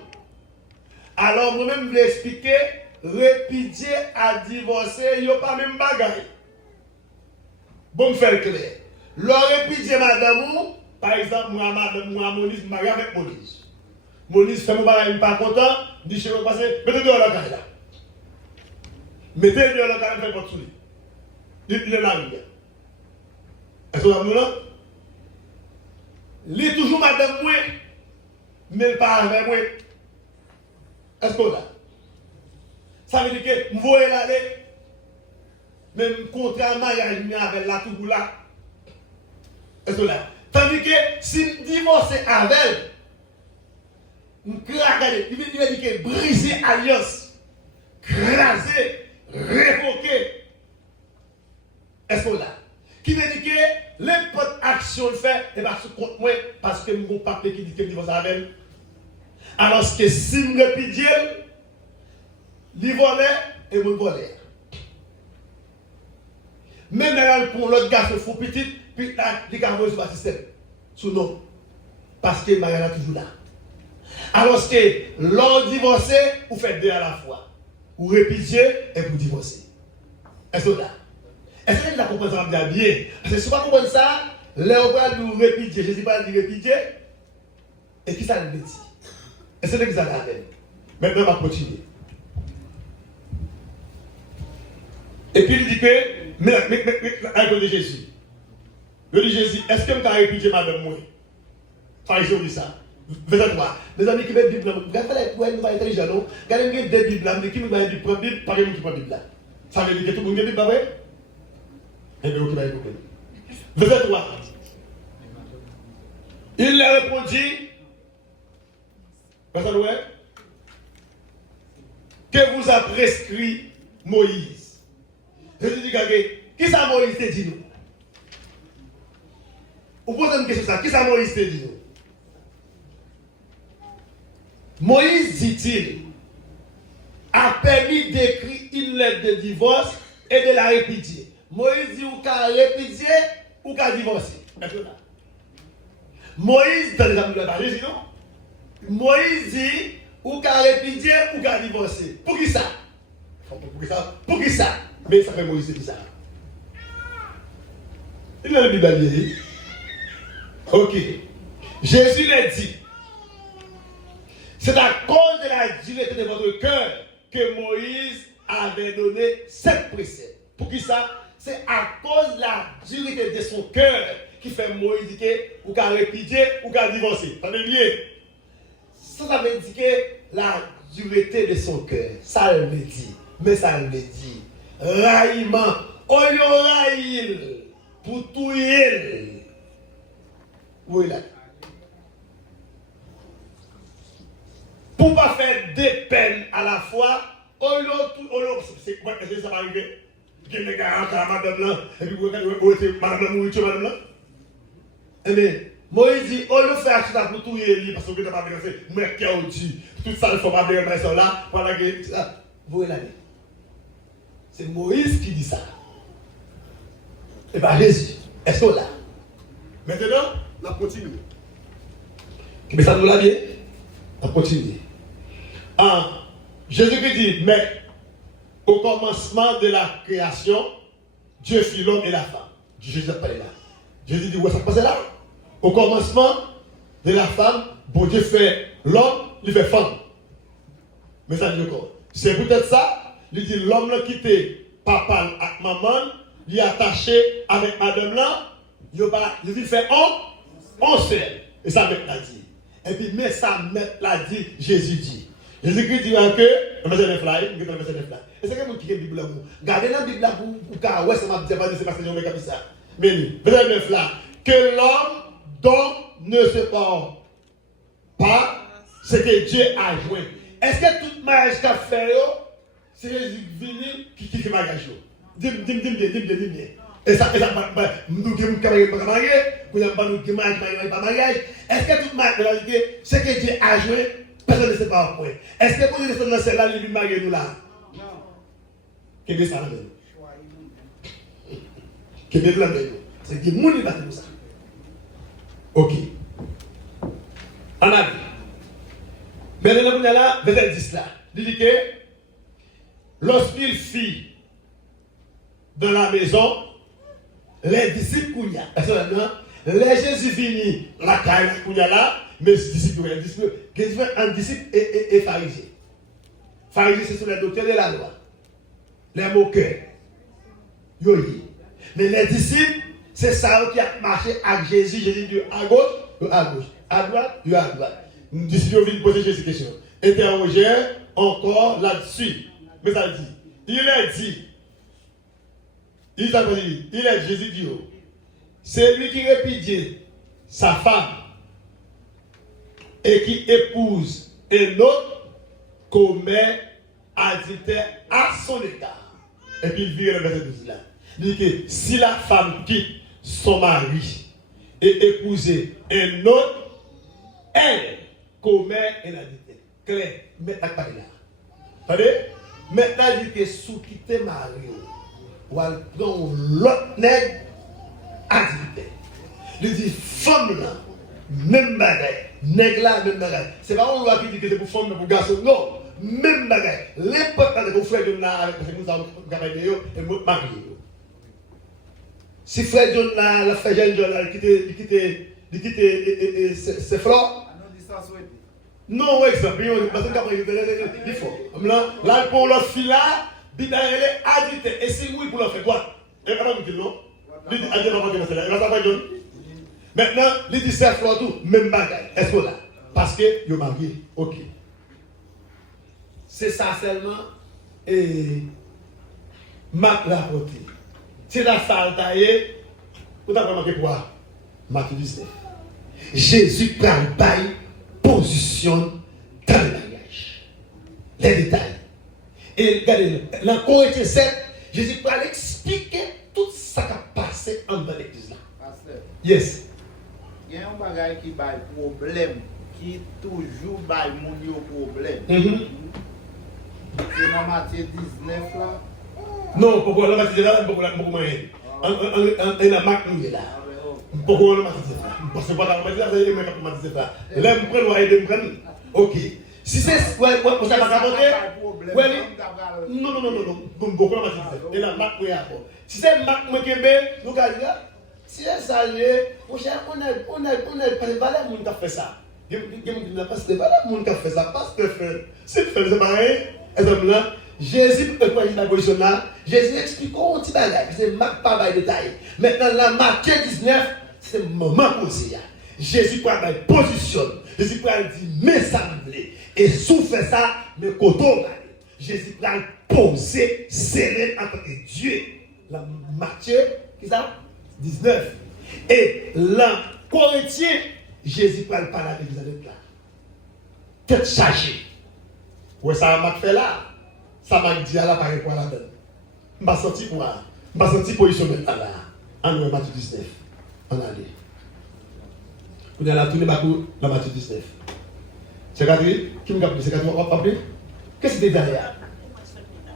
Alors, moi-même, je vais expliquer, répudier à divorcer, il n'y a pas même bagaille. Bon, me faire clair. Le répudier madame, par exemple, moi, madame, moi, Moïse, je me marie avec Moïse. Moïse fait mon bagage, il n'est pas content, dit chez moi, mettez dehors la caille là. Mettez dehors la caille, fait pas tout. Il est là, lui. Est-ce que vous avez là? Il est toujours madame, moi, mais pas avec moi. Est-ce que là? Ça veut dire que je vais aller, même contrairement à avec la tout là. Est-ce que là? Tandis que si je divorce avec elle, il va dire que briser l'alliance, craser, révoquer. Est-ce que là? Qui veut dire que n'importe action le fait, et bien contre moi, parce que mon papa qui dit que je divorce avec elle. Alors que si je me répète, il volait et je volais. Même là, pour l'autre gars, il faut petit, puis là, il y a un système. Sous nom. Parce que Mariana est toujours là. Alors que l'on divorcé, vous faites deux à la fois. Vous répétiez et vous divorcez. Est-ce que là? Est-ce que vous comprenez ça bien? Parce que si vous ne comprenez pas ça, là, on va nous répéter. Je ne dis pas de répéter. Et qui ça le dit? Est-ce que vous avez la même? Maintenant, on va continuer. Et puis il dit que, mais, avec le Jésus. Le Jésus, est-ce que vous avez répété madame moi? Pharisien dit ça. Verset 3. Les amis qui mettent la Bible, vous avez fait nous intelligents, non? Regardez des Bibles, qui nous va dire prendre la Bible, pas qui prend la Bible. Ça veut dire que tout le monde a la Bible, pas vrai? Eh bien, ok, va écouter. Verset 3. Il leur répondit, verset 3, que vous a prescrit Moïse. Jésus dit, qui ça Moïse te dit nous? Vous posez une question ça, qui ça Moïse te dit nous? Moïse, dit-il, a permis d'écrire une lettre de divorce et de la répudier. Moïse dit ou qu'à répudier ou qu'à divorcer. Moïse, dans les amis de la Jésus, non? Moïse dit ou qu'à répudier ou qu'à divorcer. Pour qui ça? Pour qui ça? Mais ça fait Moïse dit ça. Il a le Bible dit. Ok. Jésus l'a dit. C'est à cause de la dureté de votre cœur que Moïse avait donné 7 préceptes. Pour qui ça? C'est à cause de la dureté de son cœur qui fait Moïse dire que ou qu'à répudier ou qu'à divorcer. Ça veut dire ça veut dire que la dureté de son cœur. Ça le dit. Mais ça le dit. Raillement. Oyo rail pour tout il. Oui là. Pour ne pas faire deux peines à la fois, c'est quoi que ça va arriver? Il y a des gars à madame là, et puis madame là, madame là. Eh bien, Moïse dit, on le fait acheter pour tout y parce que vous n'avez pas fait, mais qui a dit, tout ça, il ne faut pas bien mettre ça là, pendant que. Vous voyez là. C'est Moïse qui dit ça. Et bien Jésus, est-ce qu'on l'a? Maintenant, on continue. Mais ça nous l'a bien? On continue. Jésus-Christ dit, mais au commencement de la création, Dieu fit l'homme et la femme. Jésus n'a pas là. Jésus dit, où est-ce que ça passe là? Au commencement de la femme, bon Dieu fait l'homme, il fait femme. Mais ça dit encore. C'est peut-être ça, il dit l'homme l'a quitté papa et maman, il est attaché avec madame là, il dit fait on seul. Et ça m'a dit. Et puis, mais ça l'a dit, Jésus dit. Jésus-Christ dit que, verset 9 là, et c'est que vous qui avez la Bible là, gardez la Bible là pour car ouais, ça m'a dit, c'est parce que j'ai comme ça. Mais, verset 9 là, que l'homme donc ne se porte pas ce que Dieu a joué. Est-ce que toute mariage qu'a fait, c'est Jésus venu qui fait bagage. Dis bien. Et ça, nous qui pas marié, nous pas nous pas mariage. Est-ce que toute ma réalité, ce que Dieu a joué, personne ne sait pas au point. Est-ce que pour nous descendre dans celle-là, lui marier nous là? Non. Qu'est-ce que ça la même? Qu'est-ce que la même? C'est que mon il va faire ça. Ok. On a vu. Maintenant, on est là, verset 10 là. Il dit que lorsqu'il fit dans la maison, les disciples Kounia, les Jésus vini la caille Kounia là, mais les disciples, un disciple et pharisien. Pharisien, ce sont les docteurs de la loi, les moqueurs. Mais les disciples, c'est ça qui a marché avec Jésus. Jésus dit à gauche, à gauche, à droite, à droite. Les disciples viennent poser Jésus question. Interroger encore là-dessus. Mais ça dit, il a dit, Jésus dit, c'est lui qui répudie sa femme et qui épouse un autre commet adultère à son égard. Et puis il vire le verset 12 là. Il dit que si la femme quitte son mari et épouse un autre, elle commet un adultère. Claire, maintenant pas là. Attendez? Maintenant il dit que sous quitter mari, ou elle prend l'autre nègre adultère. Il dit femme là, même bagaille, nègre là, même bagaille. C'est pas on loi qui dit que c'est pour femme mais pour garçon. Non, même bagaille. L'important c'est que frère John là avec nous avons travaillé et nous marié. Si frère John là, la frère John là, il quitte ses fleurs. Non, exemple, parce que il faut. Là, pour l'autre fille là, il est adulte. Et si oui, pour l'autre fait quoi? Et pas nous dire non. Il dit, adieu, maman, il va savoir John. Maintenant, il dit, c'est fleur tout, même bagaille. Est-ce que là? Parce que il est marié. Ok. C'est ça seulement. Et Marc l'a porté. C'est la salle taillée. Vous avez remarqué quoi? Matthieu 19. Jésus prend le bail, positionne dans le mariage. Les détails. Et regardez, dans Corinthiens 7, Jésus prend expliquer tout ça qui a passé en dans l'église là. Yes. Il y a un bagage qui a un problème, qui toujours a un problème. C'est dans Matthieu 19 là. Non, pourquoi la Matthieu là, pourquoi la moyen. En Marc nous là. Pourquoi la Matthieu là? Parce que voilà, Matthieu là, c'est le même que Matthieu là. Là, me prendre aider me prendre. OK. Si c'est on ça va capoter. Non. Pourquoi la Matthieu là? Et la Marc nous là. Si c'est Marc me kembe, nous gars si elle s'allie, on a pas valeur moun qui fait ça. Il n'a pas de valeur moun qui fait ça parce que c'est fait pareil. Exemple là, Jésus peut pas la position là. Jésus explique un petit bagage, c'est Marc pas de détail. Maintenant là Matthieu 19, c'est le moment posé. Jésus prend la position. Jésus prend dit mais ça me plaît et sous fait ça mais coton. Jésus prend poser serré en tant que Dieu. La Matthieu qui ça 19. Et là, Corinthien, Jésus parle pas avec Elisabeth là. Tête chargée. Ouais, ça m'a fait là. Ça m'a dit à la pareille quoi là-dedans. Je m'a senti pour là. Je m'a senti position maintenant là. En Matthieu 19. On a allé. On a tourné dans Matthieu 19. C'est quoi qui m'a appelé? C'est quoi qui m'a appelé? Qu'est-ce que c'est derrière?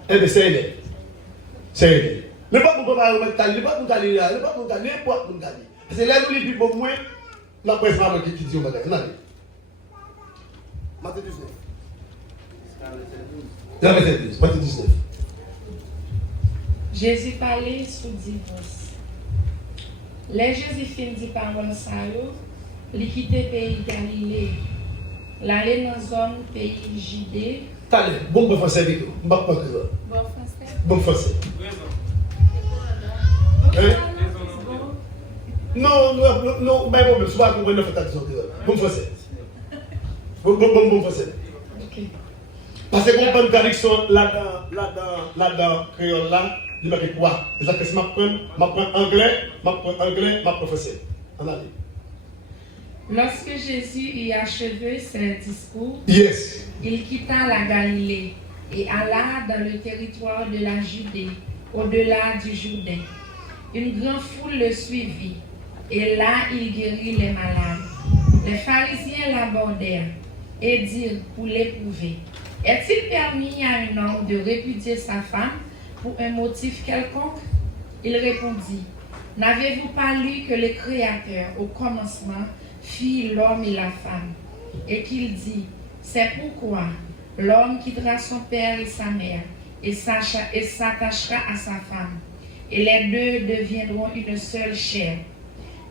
Eh bien, c'est elle. C'est elle. Le peuple ne peut pas remettre le peuple ne gagne pas, le peuple ne gagne pas, le peuple ne gagne. Parce que là, nous, les plus beaux moins, la presse va qui dit au bagage. Matthieu 19. Matthieu 19. Jésus parlait sous divorce. Les Joséphine dit parole ça, il quitté le pays Galilée. L'aller dans la zone pays Judée. Allez, bon français, Victor. Bon français. Bon français. Non, mais bon, je vais comprendre le fait de bon français. Bon français. Parce que qu'on prend une traduction là-dedans, créole là, il va dire quoi? C'est-à-dire que si je prends anglais, je français. On a dit. Lorsque Jésus eut achevé ses discours, Yes. il quitta la Galilée et alla dans le territoire de la Judée, au-delà du Jourdain. Une grande foule le suivit, et là il guérit les malades. Les pharisiens l'abordèrent et dirent pour l'éprouver: est-il permis à un homme de répudier sa femme pour un motif quelconque? Il répondit: n'avez-vous pas lu que le Créateur, au commencement, fit l'homme et la femme, et qu'il dit: c'est pourquoi l'homme quittera son père et sa mère et s'attachera à sa femme, et les deux deviendront une seule chair.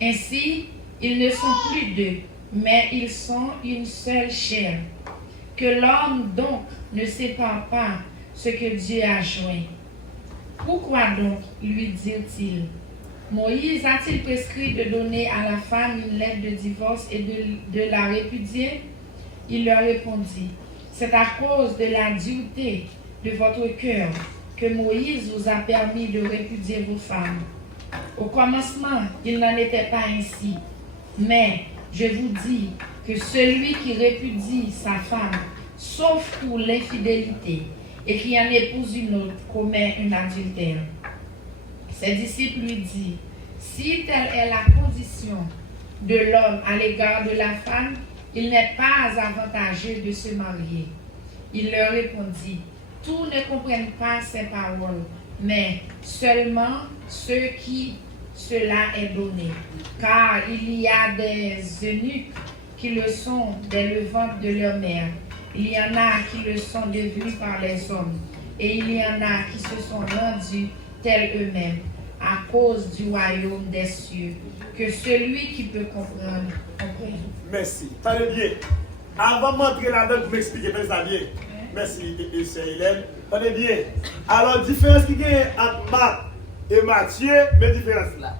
Ainsi, ils ne sont plus deux, mais ils sont une seule chair. Que l'homme donc ne sépare pas ce que Dieu a joint. Pourquoi donc, lui dirent-ils, Moïse a-t-il prescrit de donner à la femme une lettre de divorce et de la répudier? Il leur répondit: c'est à cause de la dureté de votre cœur que Moïse vous a permis de répudier vos femmes. Au commencement, il n'en était pas ainsi. Mais je vous dis que celui qui répudie sa femme, sauf pour l'infidélité, et qui en épouse une autre, commet un adultère. Ses disciples lui dirent: si telle est la condition de l'homme à l'égard de la femme, il n'est pas avantageux de se marier. Il leur répondit: tous ne comprennent pas ces paroles, mais seulement ceux qui cela est donné. Car il y a des eunuques qui le sont dès le ventre de leur mère. Il y en a qui le sont devenus par les hommes. Et il y en a qui se sont rendus tels eux-mêmes, à cause du royaume des cieux. Que celui qui peut comprendre, comprenne. Merci. Tenez bien. Avant de m'entrer là-dedans, vous m'expliquez bien ça bien. Merci, c'est Hélène. Tenez bien. Alors, différence qu'il y a entre Marc et Matthieu, mais différence là.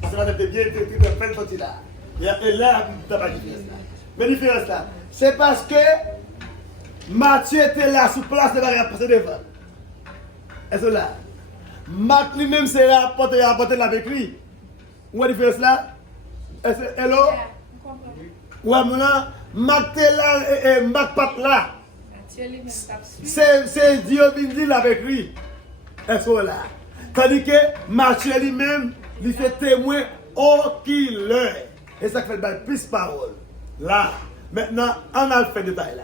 Parce que là, vous bien, vous faites sortir là. Et là, vous n'avez pas de différence là. Mais différence là, c'est parce que Matthieu était là, sous place de la passer devant. Est-ce que là? Marc lui-même, c'est rapporté avec lui. Où est la différence là? Hello? Ouais, maintenant, Marc est là et Marc pas là. C'est Dieu qui dit avec lui. Est-ce que là? Tandis que Matthieu lui-même, il fait témoin au qu'il est. Et ça fait plus parole. Là, maintenant, on a fait détail là.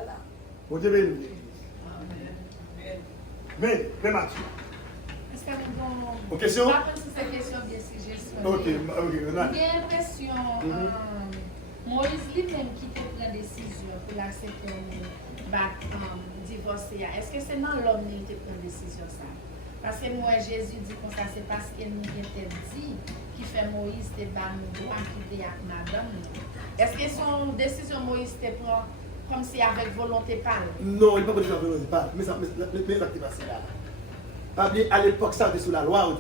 Vous devez nous dire. Mais Mathieu. Est-ce que vous Aux questions? pas penser cette question bien suggestion. Ok. J'ai l'impression Moïse lui-même qui te prend décision pour l'accepter divorcer. Est-ce que c'est dans l'homme qui te prend décision ça? Parce que moi Jésus dit comme ça, c'est parce qu'elle nous interdit qui fait Moïse te bat nous droit qui était avec madame. Est-ce que son décision Moïse te prend comme si avec volonté pâle? Non, il n'est pas avec volonté pâle. Mais ça qui passe là. À l'époque, ça était sous la loi.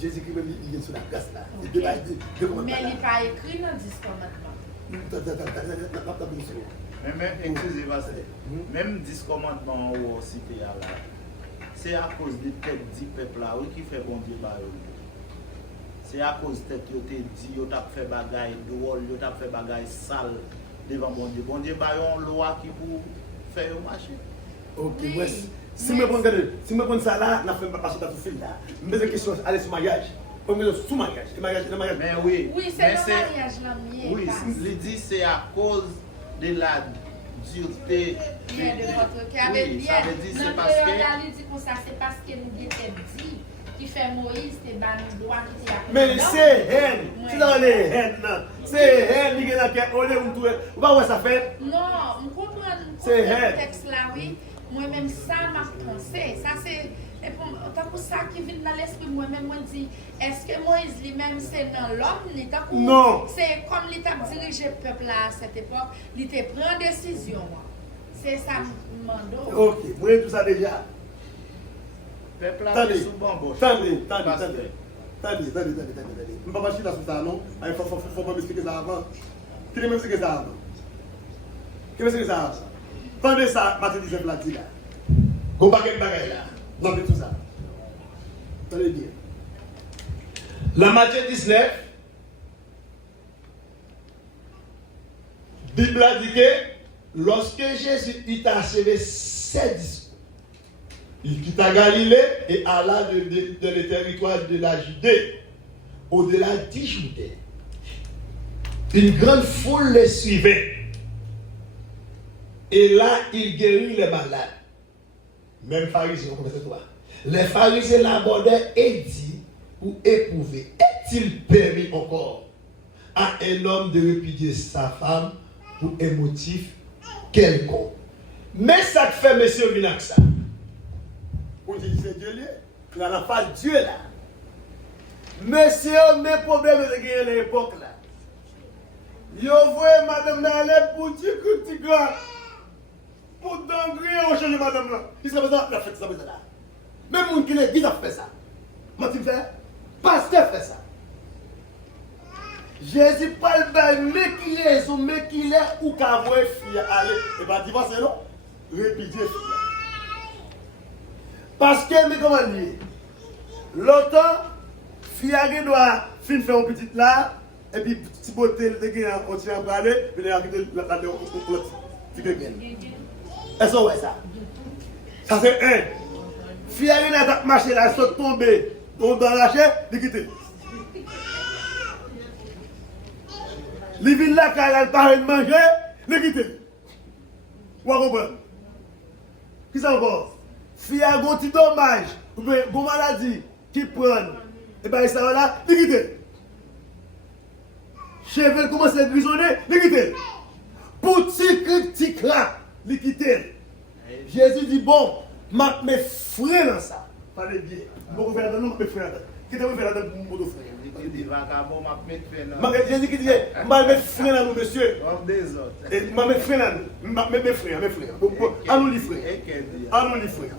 Jésus-Christ même il est sous la grâce là. Okay. Mais il n'est pas écrit dans le 10 commandements. Même 10 commandements au cité là, c'est à cause de tête 10 peuples là qui fait bon Dieu. C'est à cause de tête qui te dit, yo t'a fait bagaille drôle, yo t'a fait bagaille sale devant bon Dieu. Bon Dieu, bah yon loi qui pour faire au marché. Ok, ouais. Si je prends ça là, je ne fais pas passer tout film là. Je me pose la question, aller sur mariage. On me sous mariage. Mais oui. Oui, c'est le mariage là. Oui, il dit c'est à cause de la dureté bien de votre cœur. Oui, ça veut dire c'est parce que... Il dit pour ça, c'est parce que nous était dit qui fait Moïse, c'est ban droit qui était mais c'est haine. C'est dans les haines là. C'est haine qui est dans le cœur. Vous voyez où ça fait? Non, on comprend le texte là, oui. Moi-même, ça m'a pensé. Ça, c'est pour ça qui vient dans l'esprit. Moi-même, moi, dis, est-ce que Moïse lui-même, c'est dans l'homme? Non. C'est comme il t'a dirigé le peuple à cette époque, il t'a pris une décision. C'est ça, Mando. Ok, vous voyez tout ça déjà. Peuple là, Attendez, c'est souvent bon. attendez. Je ne peux pas marcher là sur ça, non? Il faut pas m'expliquer ça avant. Qui m'a expliqué ça avant? Attendez ça, Matthieu 19 l'a dit là. Go baguette bagaille là. Vous avez tout ça. Attendez bien. La Matthieu 19, Bible a dit que lorsque Jésus a achevé ses discours, Il quitta Galilée et alla dans les territoires de la Judée, au-delà du Judée. Une grande foule les suivait. Et là, il guérit les malades. Même pharisiens, comme c'est toi. Les pharisiens l'abordaient et dit ou éprouvaient, est-il permis encore à un homme de répudier sa femme pour un motif quelconque? Mais ça fait monsieur Minaxa. On dit c'est Dieu lié. Là, la face Dieu là. Monsieur, mes problèmes de gagner à l'époque là. Yo voyez madame dans pour dire que tu gars. Pour d'engrais, on change madame là. Il serait besoin de la fête ça là. Même mon qui est dit fait ça. Moi tu fais pasteur fait ça. Jésus parle de mais qu'il est ou qu'à voir fille aller et pas divorcer non. Répidier fille. Parce que mais comment dire? L'autre fille doit fin faire un petit là et puis petit beauté de gars on tient à parler puis la est-ce que ouais ça? Ça c'est un. Fille n'a pas marché là, saute tombé, dans la chair, il quitte. Les villes là, quand elle parle de manger, il quitte. Vous comprenez? Qui ça encore? Fille a un petit dommage, ou bien une maladie qui prend, et bien ça va là, il quitte. Cheveux commence à grisonner, il quitte. Pour petit là, il quitte. Jésus dit bon, mes frères dans ça. Parlez bien. Mon frère dans nous, mes frères. Qui t'a fait là dans mon frère? Jésus qui dit, je vais mettre frère dans nous, monsieur. Et je vais mettre frère dans nous. Mes frères. Allons les frères. Allons les frères.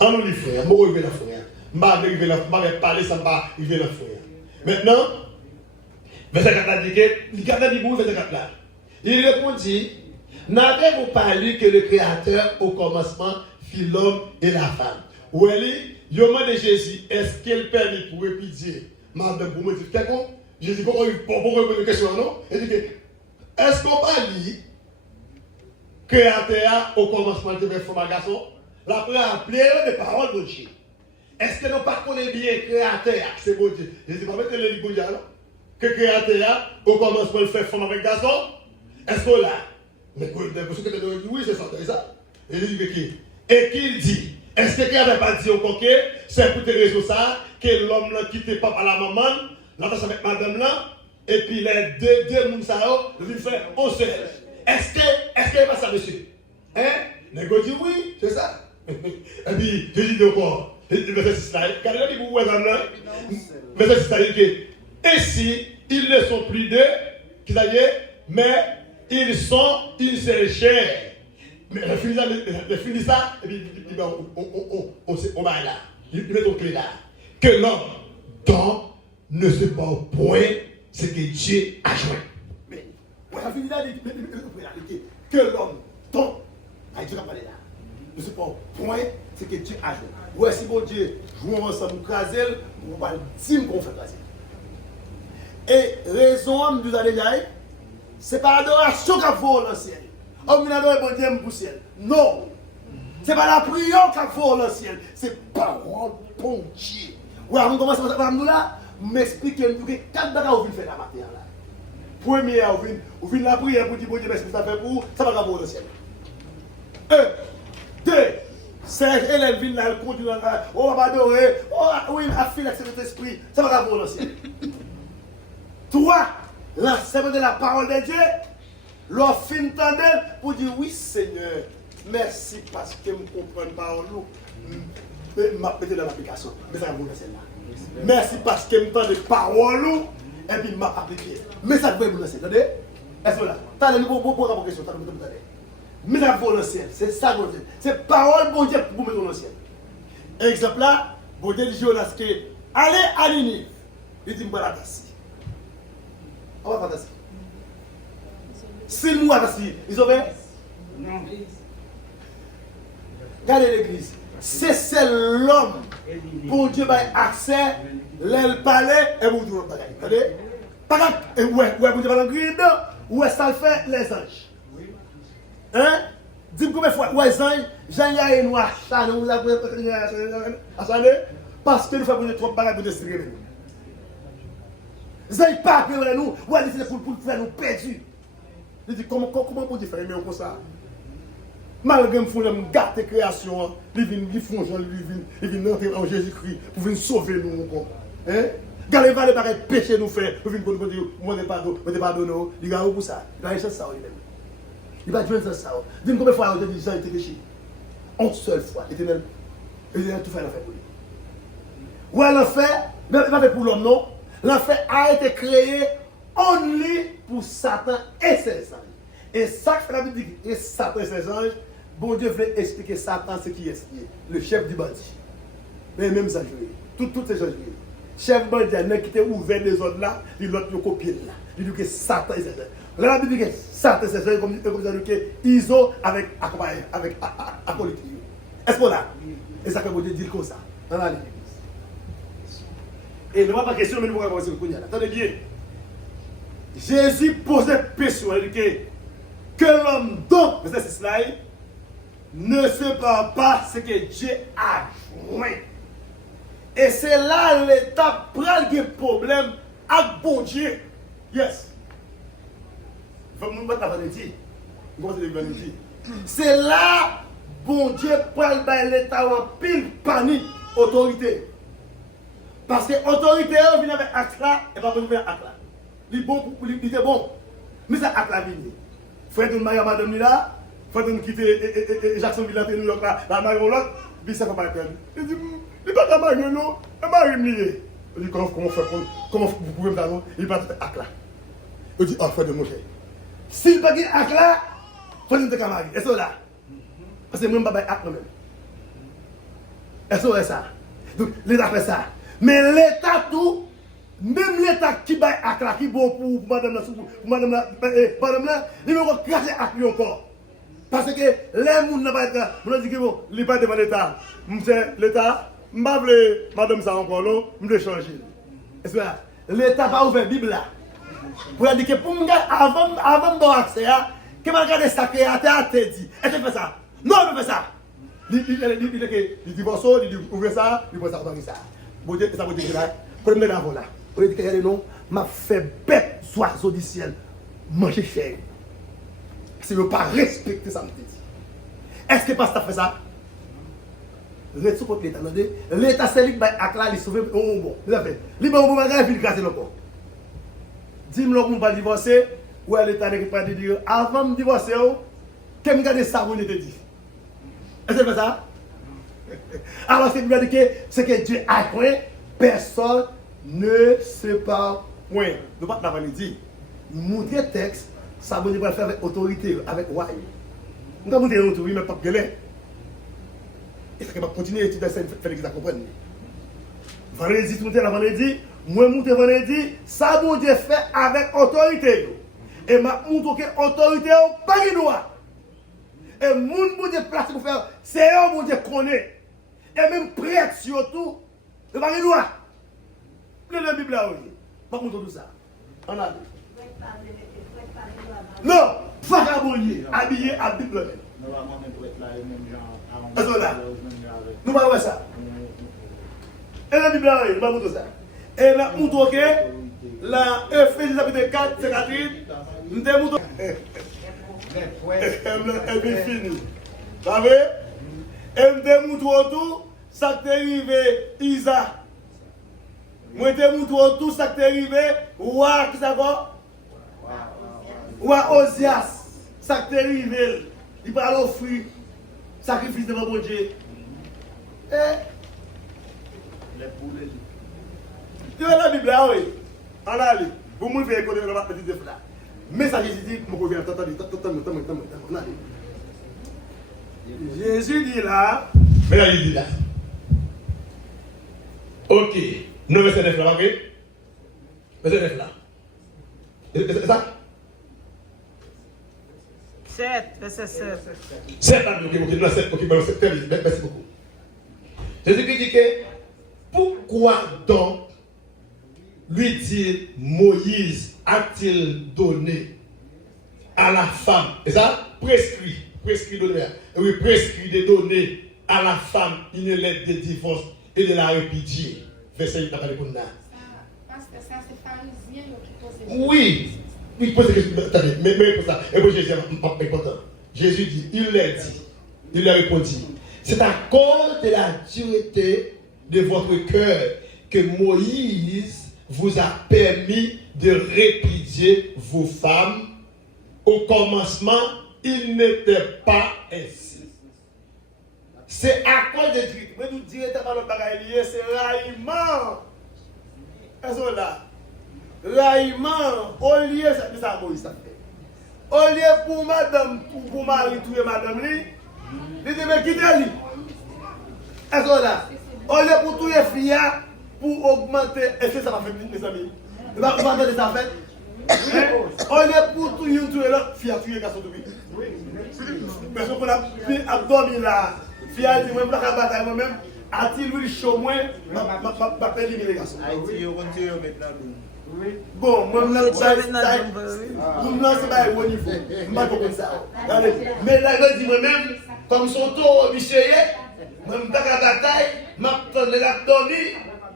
Allons les frères. Moi, je vais la frère. Je vais parler, ça va, je vais la frère. Maintenant, verset 4 dit que, verset 4 là. Il répondit, n'avez-vous pas lu que le Créateur, au commencement, fit l'homme et la femme? Ou elle dit, yo demande Jésus, est-ce qu'il permet pour répudier madame pour me dire, t'es con? Jésus, pourquoi poser une question, non? Il dit, est-ce qu'on pas dit, Créateur, au commencement, de femme et garçon? La première appelée des paroles de Dieu. Est-ce que nous ne connaissons pas bien Créateur, c'est bon Dieu? Jésus, pas mettre le livre de Dieu, que Créateur, au commencement, il fait femme avec garçon? Est-ce que là? Mais pour ceux qui te disent oui, c'est ça. Et il dit et qu'il dit, est-ce que n'avait pas dit au coquet, c'est pour tes raisons ça, que l'homme n'a quitté papa la maman, l'entend avec madame là, et puis les deux mounsao, ils font on se lève. Est-ce que pas ça, monsieur? Hein? Les gars disent oui, c'est ça. Et puis, je dis encore, verset 6 là, regardez vous voyez là, verset 6 là, il dit que, ainsi, ils ne sont plus deux, qui d'ailleurs, mais ils sont une seule chair. Mais le fini ça, et puis on va là. Il met ton clé là. Que l'homme donc ne se porte point ce que Dieu a joint. Mais, la fini là, que l'homme donc, Dieu a parlé là, ne se porte point ce que Dieu a joint. Ouais, si bon Dieu joue ensemble, craser, on va dire qu'on fait craser. Et raison, nous allons dire, c'est pas l'adoration qu'a fait dans ciel. On vient adorer bon Dieu pour ciel. Non. C'est pas la prière qu'a fait dans ciel. C'est parole bon Dieu. Ouais, on commence à nous là, m'expliquer que 4 bagages on vient faire la matière là. Premier, on vient la prière pour dire bon Dieu merci ça fait pour ça va pas dans ciel. 1 2 c'est elle vient là, elle continue là, on va adorer, oui, affiler avec cet esprit, ça va pas dans le ciel. 3 l'enseignement de la parole de Dieu, leur fin tendel pour dire oui Seigneur, merci parce que je comprends la parole, je vais mettre dans l'application, mais ça va vous laisser là. Merci parce que je m'entends de parole et puis je vais appliquer. Mais ça va vous laisser, attendez? Est-ce que là? T'as le pour la question, t'as le mais ça va vous laisser, c'est ça bon Dieu. C'est parole bon Dieu pour vous mettre dans le ciel. Exemple là, bon Dieu dit Jonas que allez à Ninive, il dit voilà tassi. On va pas tassi. 6 mois tassi, ils ont fait? Non. Regardez l'église. C'est l'homme. Pour Dieu a accès, l'aile palais et vous dites regardez. Par contre, ouais, vous dites dans le dedans, où est-ce que ça fait les anges? Hein? Dis-moi combien de fois, ouais, les anges, Jean-Yves Noir, ça, nous avons acharné parce que nous faisons trop de bagages pour décider. Vous n'avez pas peur de nous, ou allez pour faire nous perdus. Je dis, comment vous faire aimer comme ça? Malgré que nous gâter création, ils font genre, ils viennent entrer en Jésus-Christ pour venir sauver nous encore. Hein? Gardez pas les barrières péché nous faire, pour venir dire, moi, je ne pas donner, il y a pour ça. Il va chercher ça, il va jouer ça. Dis-moi combien de fois vous avez dit, Jean était péché? Une seule fois, l'éternel tout fait l'enfer pour lui. Ouais, l'enfer, mais pas fait pour l'homme, non. L'enfer a été créé only pour Satan et ses anges. Et ça que la Bible dit, et Satan et ses anges, bon Dieu veut expliquer Satan ce qui est, le chef du bandit. Mais même ça, toutes ces choses. Chef bandit, il a quitté ouvert les zones là, il l'autre copié là. Il dit que Satan et ses anges. Là, la Bible dit que Satan et ses anges, comme ça dit que ISO avec acolyte. Est-ce qu'on a? Et ça que bon Dieu dit comme ça. On a et ne va pas question, mais nous allons voir ce que vous attendez bien. Jésus posait question, il dit que l'homme donc, c'est cela, ne sépare pas ce que Dieu a joint. Et c'est là l'État prend des problèmes avec bon Dieu. Yes. Il faut nous mettre la vanité. C'est là, bon Dieu prend l'État en pile panique, autorité. Parce que l'autorité vient avec acte là, et pas venir avec acte là. Il est bon. Mais ça acte là vient. Frère de Maria Madame là, frère de quitter Jacksonville à New York là, la Marie là, puis ça va pas être. Il dit, il pas de Marie non, il m'a lié. Il dit, comment vous pouvez me dire, il va faire acte là. Il dit, oh frère de mon cher. S'il pas de acte là, il faut dire que Marie. Et ça là. Parce que moi je ne vais pas acte même. Et ça c'est ça. Donc l'État fait ça. Mais l'État tout, même l'État qui va acte là, qui est bon pour madame là, il va cracher acte lui encore. Parce que les gens ne vont pas être, je dis que bon, il n'est pas devant l'État. L'État, je ne vais pas madame ça encore là, je vais changer. Est-ce que l'État va ouvrir la Bible là? Pour dire que pour moi, avant de avoir accès à, que je regarde ça, que l'État te dit, est-ce que tu fais ça? Non, je fais ça. Il divorce, il ouvre ça, il prend ça, il ça. Bon Dieu, ça veut dire que là, prenez l'avant là. Vous voyez que non, m'a fait bête oiseau du ciel, manger cher. Si vous ne pas respecter ça, est-ce que le pasteur fait ça? Reste contre l'État. L'État, c'est lui qui va là, il sauve un bon. Il a fait. Il va un bon bagage, il casse le corps. Dis-moi qu'on ne va pas divorcer, ou l'État n'est pas de dire, avant de divorcer, qu'est-ce que ça vous te dit? Est-ce que c'est ça? Alors, c'est que Dieu a créé, personne ne sépare point. Nous ne pouvons pas dire. Montrer le texte, ça veut dire faire avec autorité, avec roi. Nous avons montré l'autorité, mais pas de gueuler. Et ça va continuer à étudier ça, il faut que vous compreniez. Vendredi, tout le temps, vendredi, moi, je vendredi, ça, mon Dieu fait avec autorité. Et je montre que l'autorité n'est pas de droit. Et le monde pour Dieu place pour faire, c'est eux mon Dieu connaît. Et même prêtre surtout, il va y avoir. La Bible là, oui. Pas contre tout ça. On a dit. Non, vagabondier, habillé à Bible. Nous va voir ça. Et la Bible là, oui, nous va montrer ça. Et là, nous montre que la Ephésiens chapitre 4, c'est Catherine, nous te montrons. Et puis fini. Vous savez? Et je te montre tout, ça t'est arrivé, Isa. Moi, je te montre tout, ça t'est arrivé, Roi, qui ça va? Roi Osias, ça t'est arrivé. Il va l'offrir, sacrifice devant mon Dieu. Et. Les poulets. Tu vois la Bible là, oui? On a lu. Vous me faites écouter la petite défle là. Mais ça, Jésus dit, je reviens, attends. Jésus dit là. Mais là, il dit là. Ok. 9 verset 9 là, ok? Verset 9 là. C'est ça? 7, verset 7. 7 là, ok, 7, ok, merci beaucoup. Jésus dit que, pourquoi donc lui dit Moïse a-t-il donné à la femme, et ça prescrit, prescrit de donner à la femme une lettre de divorce et de la répudier. Verset 8 n'a pas répondu là. Parce que ça, c'est pharisien qui pose des Oui, il pose des questions. Attendez, mais pour ça, et pour Jésus, c'est important. Jésus dit, il l'a dit, il a répondu. C'est à cause de la dureté de votre cœur que Moïse vous a permis de répudier vos femmes. Au commencement, il n'était pas ainsi. C'est à cause de Dieu. Mais nous directement le bagage lié, c'est raillement. Est-ce que là? Raillement, au lieu, c'est ça Moïse ça fait. Au lieu pour madame, pour mari, tuer madame, il dit, mais quittez-lui. Est-ce que là? Au lieu pour tuer fille, pour augmenter, est-ce que ça va faire, mes amis? Vous entendez ça fait? Au lieu pour tuer l'autre, fille a tué le garçon de lui. Parce qu'on a dormi là. Fille a dit, moi, je ne vais pas bataille moi-même. A-t-il vu le chaud, moi, je ne vais pas éliminer les garçons. Haïti, on continue maintenant. Bon, moi, je ne sais pas au niveau. Je ne sais pas comme ça. Mais là, je dis moi-même, comme son tour, monsieur, moi, je ne vais pas bataille, je vais la dormir.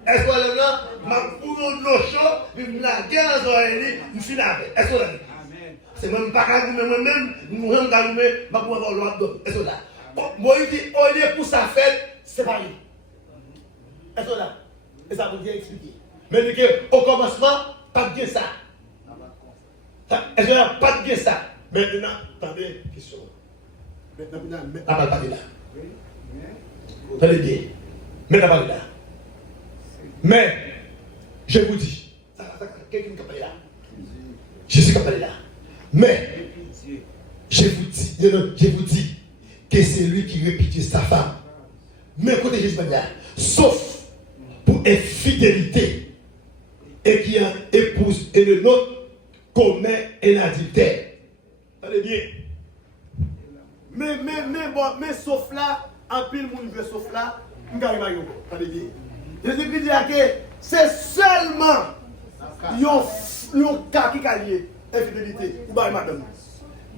Est-ce que là, je vais prendre l'eau chaude, je vais la guerre dans l'oreille, je suis là. Est-ce que là? C'est même pas qu'à moi-même, nous sommes dans le je vais avoir l'eau d'eau. Est-ce que là? Moi, il dit, au lieu pour sa fête, c'est pas lui. Est-ce que là? Et ça vous dit expliquer. Mais il dit qu'au commencement, pas de ça. Est-ce que là, pas de ça? Maintenant, attendez, question. Maintenant, la balle pas de là. Attendez bien. Maintenant, pas de là. Mais, je vous dis, quelqu'un qui a parlé là. Je suis capable là. Mais, je vous dis que c'est lui qui répudie sa femme. Mais écoutez Jésus, sauf pour infidélité et qui en épouse et le nôtre commet un adultère. Allez bien. Mais sauf là, en pile mon veut sauf là, nous gagnons maillot. Allez bien. Jésus dit que c'est seulement yon cas qui a lié infidélité ou bien madame.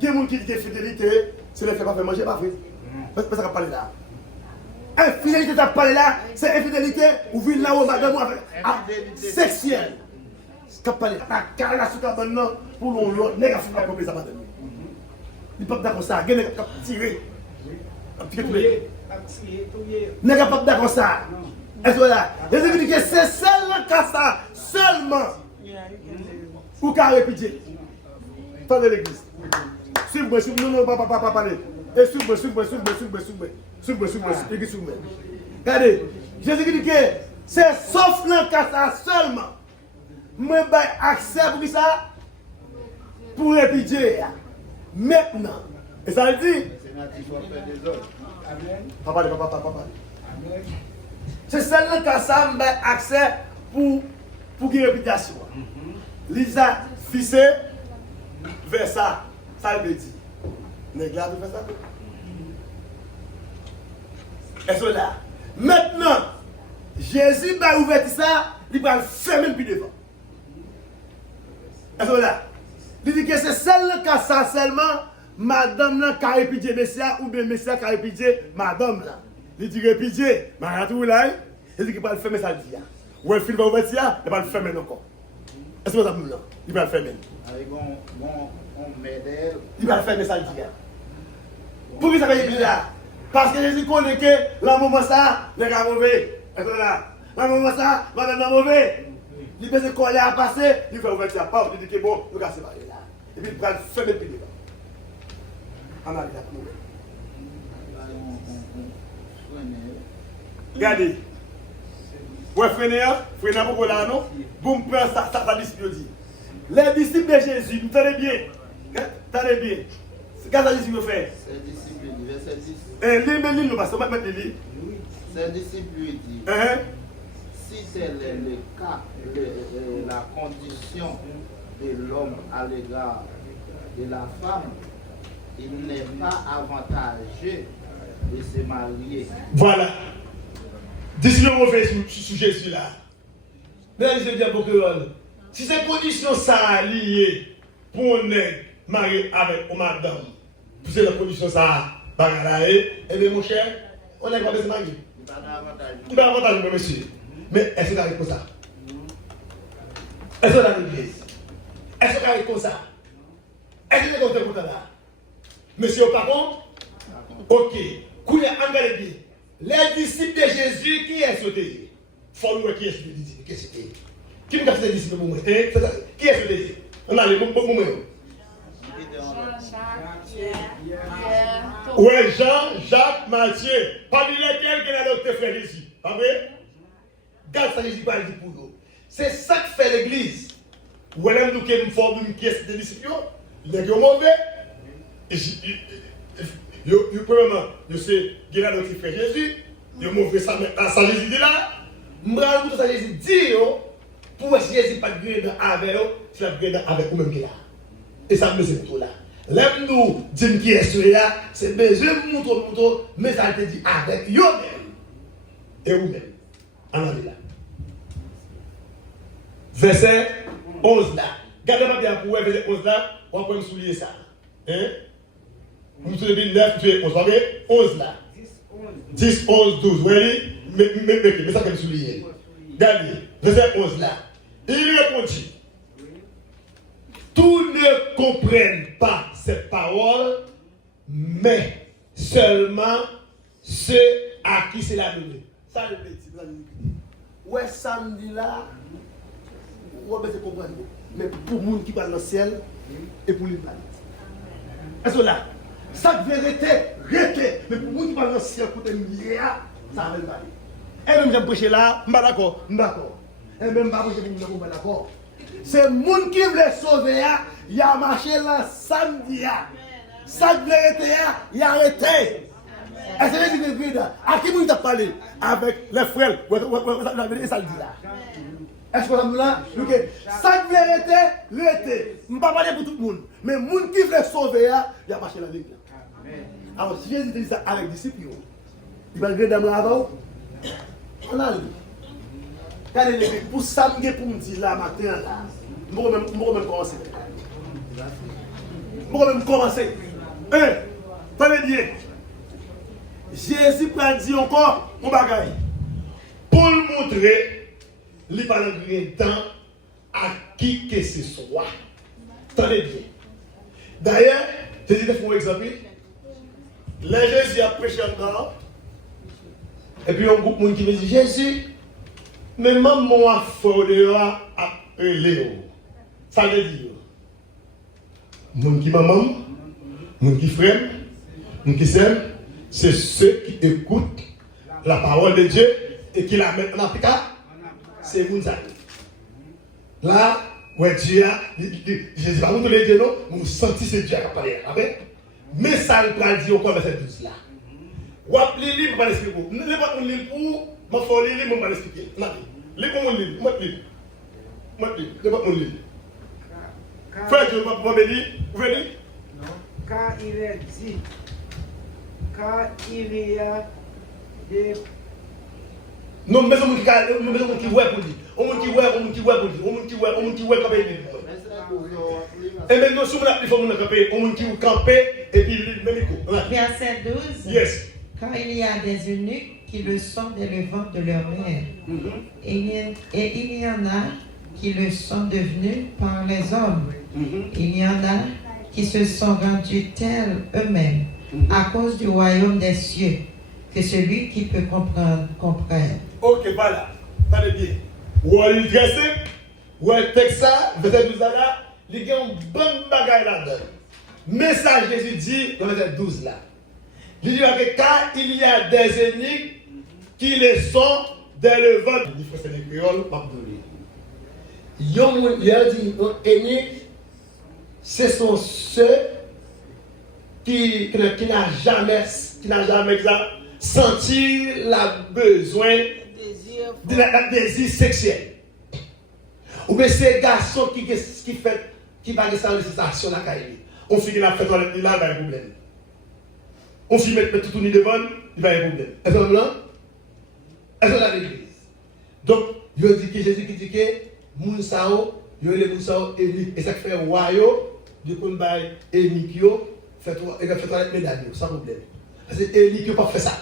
Il y a des gens qui disent infidélité, c'est le fait pas faire manger, pas fait. Parce que ça va parler là. Infidélité, ça parle là, c'est infidélité ou ville là où madame sexuelle. Ça parle là, car là, ce qu'on a pour l'autre, n'est pas fait ça madame. Il ne peut pas d'accord ça, il ne peut pas tirer. N'est pas d'accord ça. Est-ce que là, Jésus dit que c'est seulement ça, seulement, ou qu'à répéter. Tendez l'église. Suivez-moi, non, pas parler. Et suivez-moi. Regardez, Jésus dit que c'est sauf le cas ça seulement. Moi, j'ai accès pour ça, pour répéter. Maintenant. Et ça veut dire. Papa. Amen. C'est seulement quand ça j'ai accès pour une réputation. Lisa, fissé, vers ça, ça veut dire. Négla de faire ça. Est-ce que là? Maintenant, Jésus va ouvrir ça, il va le fermer puis devant. Est-ce que là? Il dit que c'est seulement quand ça seulement, madame là qui a répudié Messia ou bien Messia qui a répudié madame là. Il dit répudié, mais tout là, il dit qu'il va le fermer ça dit. Ou le film va ouvrir ça, il va le fermer encore. Est-ce que ça vous là? Il va le fermer. Avec on m'aide. Il va le fermer ça dit. Pour qui ça fait bizarre? Parce que Jésus connaît que la maman ça, les gars mauvais. Est-ce que là? La maman ça, madame mauvais. Il peut se coller à passer, il fait ouvrir ça, pas, il dit que bon, nous allons se séparer là. Et puis il va le fermer puis devant. En arrière là pour nous. Regardez. Vous freinez pour là, non? Vous me prenez ça disciple dit. Les disciples de Jésus, vous tenez bien. Tenez bien. Qu'est-ce que les disciples font? C'est disciple, verset 10. Lis nous parce que maintenant il lit. C'est disciple lui dit. Si tel est le cas, la condition de l'homme à l'égard de la femme, il n'est pas avantageux de se marier. Voilà. Disciples mauvais sur Jésus là. Mais je dis à beaucoup, si ces conditions sont liées pour on est marié avec une madame, pousser la condition ça, et bien mon cher, on n'a pas besoin de marier. Il va avantage, monsieur. Mais est-ce que ça arrive comme ça? Est-ce que ça arrive l'église? Est-ce que ça arrive comme ça? Est-ce que vous êtes content là? Monsieur, par contre, ok. Kouya, regardez bien. Les disciples de Jésus, qui est sauté? Faut nous qui est sauté? Qui est sauté? Qui nous a fait les disciples pour moi? Qui est sauté? On a les mots pour moi. Ouais, Jean, Jacques, Matthieu. Parmi lesquels que la docteur frère Jésus. Pas vrai? Garde ça, Jésus parle pour nous. C'est ça que fait l'église. Ou elle nous qui est forme qui est des disciples. Les gens mauvais. Premièrement, je sais que la docteur frère Jésus. Je mauvais ça, ça Jésus dit là. Moi, tout ça Jésus dit, pour Jésus pas de gré avec eux, c'est la gré avec vous-même qui là. Et ça me c'est tout là. L'aime nous dire qui est sur là, c'est besoin de montrer, mais ça te dit avec eux-mêmes. Et vous-même. En là. Verset 11 là. Gardez-moi bien pour verset 11 là, on va me souligner ça. Hein? Vous me soulignez 9, 11, 11 là. 10, 11, 12. Vous voyez? Mais ça que me souligner. Regardez, verset 11 là. Il répondit. Tous ne comprennent pas cette parole, mais seulement ceux à qui c'est la donnée. Ça le petit, ouais, samedi là, ouais, c'est comprendre. Mais pour les gens qui parlent dans le ciel et pour les parler. Est-ce que là, ça vérité, rété, mais pour les gens qui parlent dans le ciel, pour les milliards, ça va le parler. Et même j'aime prêcher là, je suis d'accord, Et même je ne suis pas d'accord. C'est le monde qui veut sauver, il a marché là samedi. Ça vérité, il a arrêté. Est-ce que vous avez dit à qui vous avez parlé avec les frères? Et ça le dit là. Est-ce que vous avez dit ça vérité, l'été. Je ne vais pas parler pour tout le monde. Mais le monde qui veut sauver, il a marché là. Alors si Jésus dit ça avec les disciples, il va le griller avant. On a lu. Pour samedi, pour me dire là matin, là, je vais même commencer. Je vais même commencer. Tenez bien. Jésus a dit encore mon bagaille. Pour le montrer, il va le temps à qui que ce soit. Tenez bien. D'ailleurs, Jésus te fait un exemple. Là, Jésus a prêché encore. Et puis, un groupe de monde qui me dit Jésus, mais maman a fait à Léo. Ça veut dire, mon qui maman, mon qui frère, mon qui s'aime, c'est ceux qui écoutent la parole de Dieu et qui la mettent en application. C'est vous ça. Là, ouais, Dieu a, je ne sais pas vous les dire non, vous sentez ce Dieu qui a parlé. Mais ça le prend dire encore verset 12 là. Ou appelez livre, pas l'expliquer. Ne pas qu'on lit pour, ma folie, livre, pas l'expliquer. Lis pour mon livre, moi lis. Moi lis, ne pas qu'on lit. Frère, tu ne vas pas me dire, vous voulez dire? Non, car il est dit, car il y a des... Non, mais on qui voit pour dire. On qui voit pour dire. On qui voit comme il dit. Et maintenant, si vous avez fait mon camper, on qui vous camper et puis même Verset 12. Yes. Car il y a des eunuques qui le sont dès le ventre de leur mère. Et il y en a qui le sont devenus par les hommes. Il y en a qui se sont rendus tels eux-mêmes à cause du royaume des cieux, que celui qui peut comprendre, comprenne. Ok, voilà. Attendez bien. Ou allez le dresser, ou allez le texte ça, verset 12 là, il y a une bonne bagaille là-dedans. Message Jésus dit dans verset 12 là. Il dit que car il y a des eunuques qui les sont dès le ventre. Il faut que c'est les créoles, pas de il a dit eunuques, ce sont ceux qui n'ont jamais senti le besoin de la désir sexuel. Ou bien ces garçons qui va descendre les sensations dans la caille. On finit la fête là, il va y avoir un problème. On finit mettre tout le monde devant, il va y avoir un problème. Est-ce que là? Est-ce que là l'église? Donc, il dit que Jésus qui dit que Mounsao, il y a les Mounsao et ça fait Wayo, du coup, il y a Emikio, fait toilette médaille, sans problème. Parce que Élie qui n'a pas fait ça.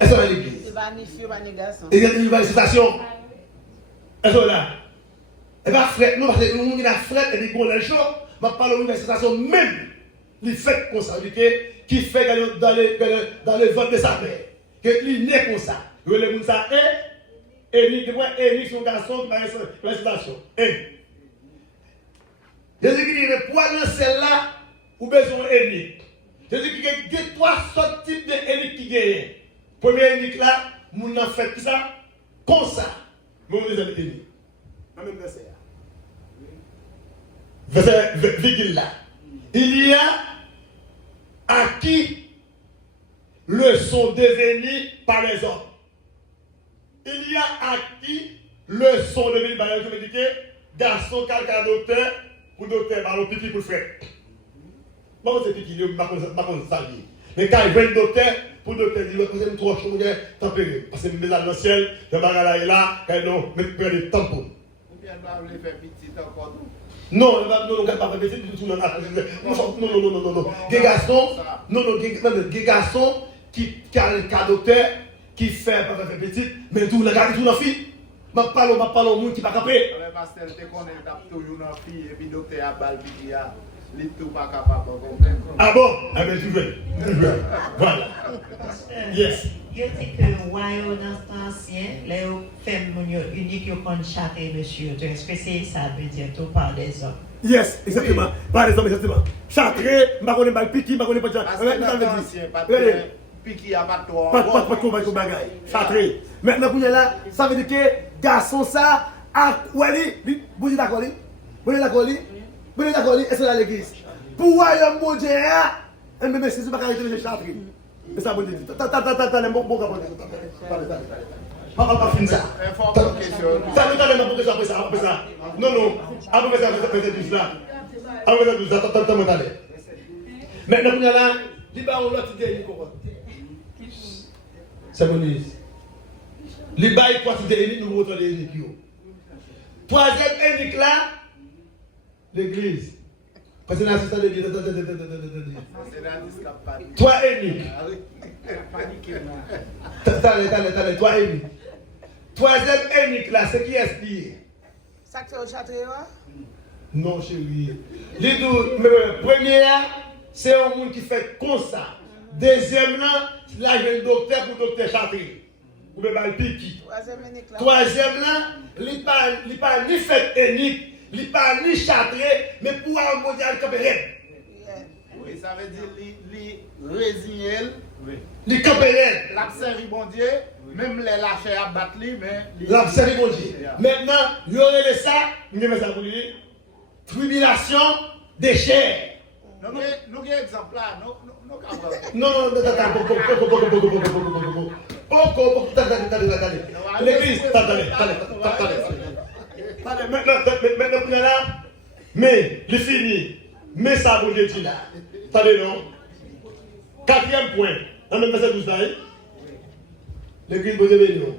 Est-ce qu'on a l'église? Il va ni fille, pas ni garçon. Il y a une manifestation. Est-ce qu'on a? Et bien, frère, nous, parce que nous, on a frère et puis on a le show, on parle de manifestation même. Les faits comme ça, qui fait dans le ventre de sa mère. Que il naît comme ça. Le monde ça est, Élie, son garçon qui va manifestation. Jésus qui dit, pour aller celle-là, ou besoin d'Élie. Jésus qui dit, il y a 3 sortes de types d'Élie qui gagnent. Premier Élie là, moun a fait ça, comme ça. Mais on les a Élie. Même verset. Verset virgule là. Il y a à qui le sont devenus par les hommes. Il y a à qui le sont devenus par les hommes. Je veux dire, garçon, quelqu'un docteur, pour docteur, ballon pipi pour frère. Moi, c'est pipi, je ne sais pas ça. Mais quand il vient le docteur, pour le docteur, il dit, vous avez trop chaud, tempéré. Parce que je suis dans le ciel, je vais aller là, et non, je vais faire des tampons. Ou bien, elle va vous faire petit encore. Non, on ne va pas faire petit, non. Des garçons, des garçons qui a le docteur, qui fait pas faire petit, mais tout, regardez tout dans la fille. Je parle au monde qui va caper. Parce qu'elle te connaît toujours dans la fille, et puis le docteur a balle, puis il a tout pas capable de comprendre. Ah bon? Ah ben tu veux. Voilà. Yes. Je dis que le royaume ancien, les femmes uniques, ils ont châté monsieur. Est-ce que c'est ça veut dire tout par des hommes? Yes, exactement. Par exemple, exactement. Châtré, je ne connais pas le piqui, je ne connais pas le Parce que l'ancien, pas de piqui à pas toi. Pas de bagaille. Châtré. Maintenant, vous là, ça veut dire que garçon ça, à Wally, vous êtes d'accord? Vous êtes d'accord? Vous êtes d'accord? Est-ce que c'est l'église? Pour royaume bon Dieu, mais c'est pas caractérisé de châtré. C'est ça, bon Dieu. T'as bon capot. On va finir ça. Après ça. Non. Après ça, après 12 là. Après 12 là, t'as monté. Maintenant, vous là, il va on l'autre idée, c'est mon idée. Les bails quotidiens, nous montrons les élites. Troisième élique là, l'église. Parce que l'assistant de Dieu. Trois élites. Attendez, trois élites. Troisième élique là, c'est qui est lié? Ça que c'est au château? Non, chérie. Les deux, première, c'est un monde qui fait comme ça. Deuxième là, il y a un docteur pour docteur châtrier. Ou bien le piqui. Troisième là, il n'est pas ni fait énique, il n'est pas ni châtrier, mais pour un mondial capéré. Oui, ça veut dire li résigner. Les capéré. L'abservi bon Dieu, même les lâchers à battre lui, mais. L'abservi bon Dieu. Maintenant, il y aurait ça, il y a ça pour lui. Tribulation des chairs. Nous avons un exemple là, Non, l'église, maintenant, là, mais, il fini, mais ça, vous dit là. Attendez, non. 4e point, dans le verset 12 là, l'église, vous avez non.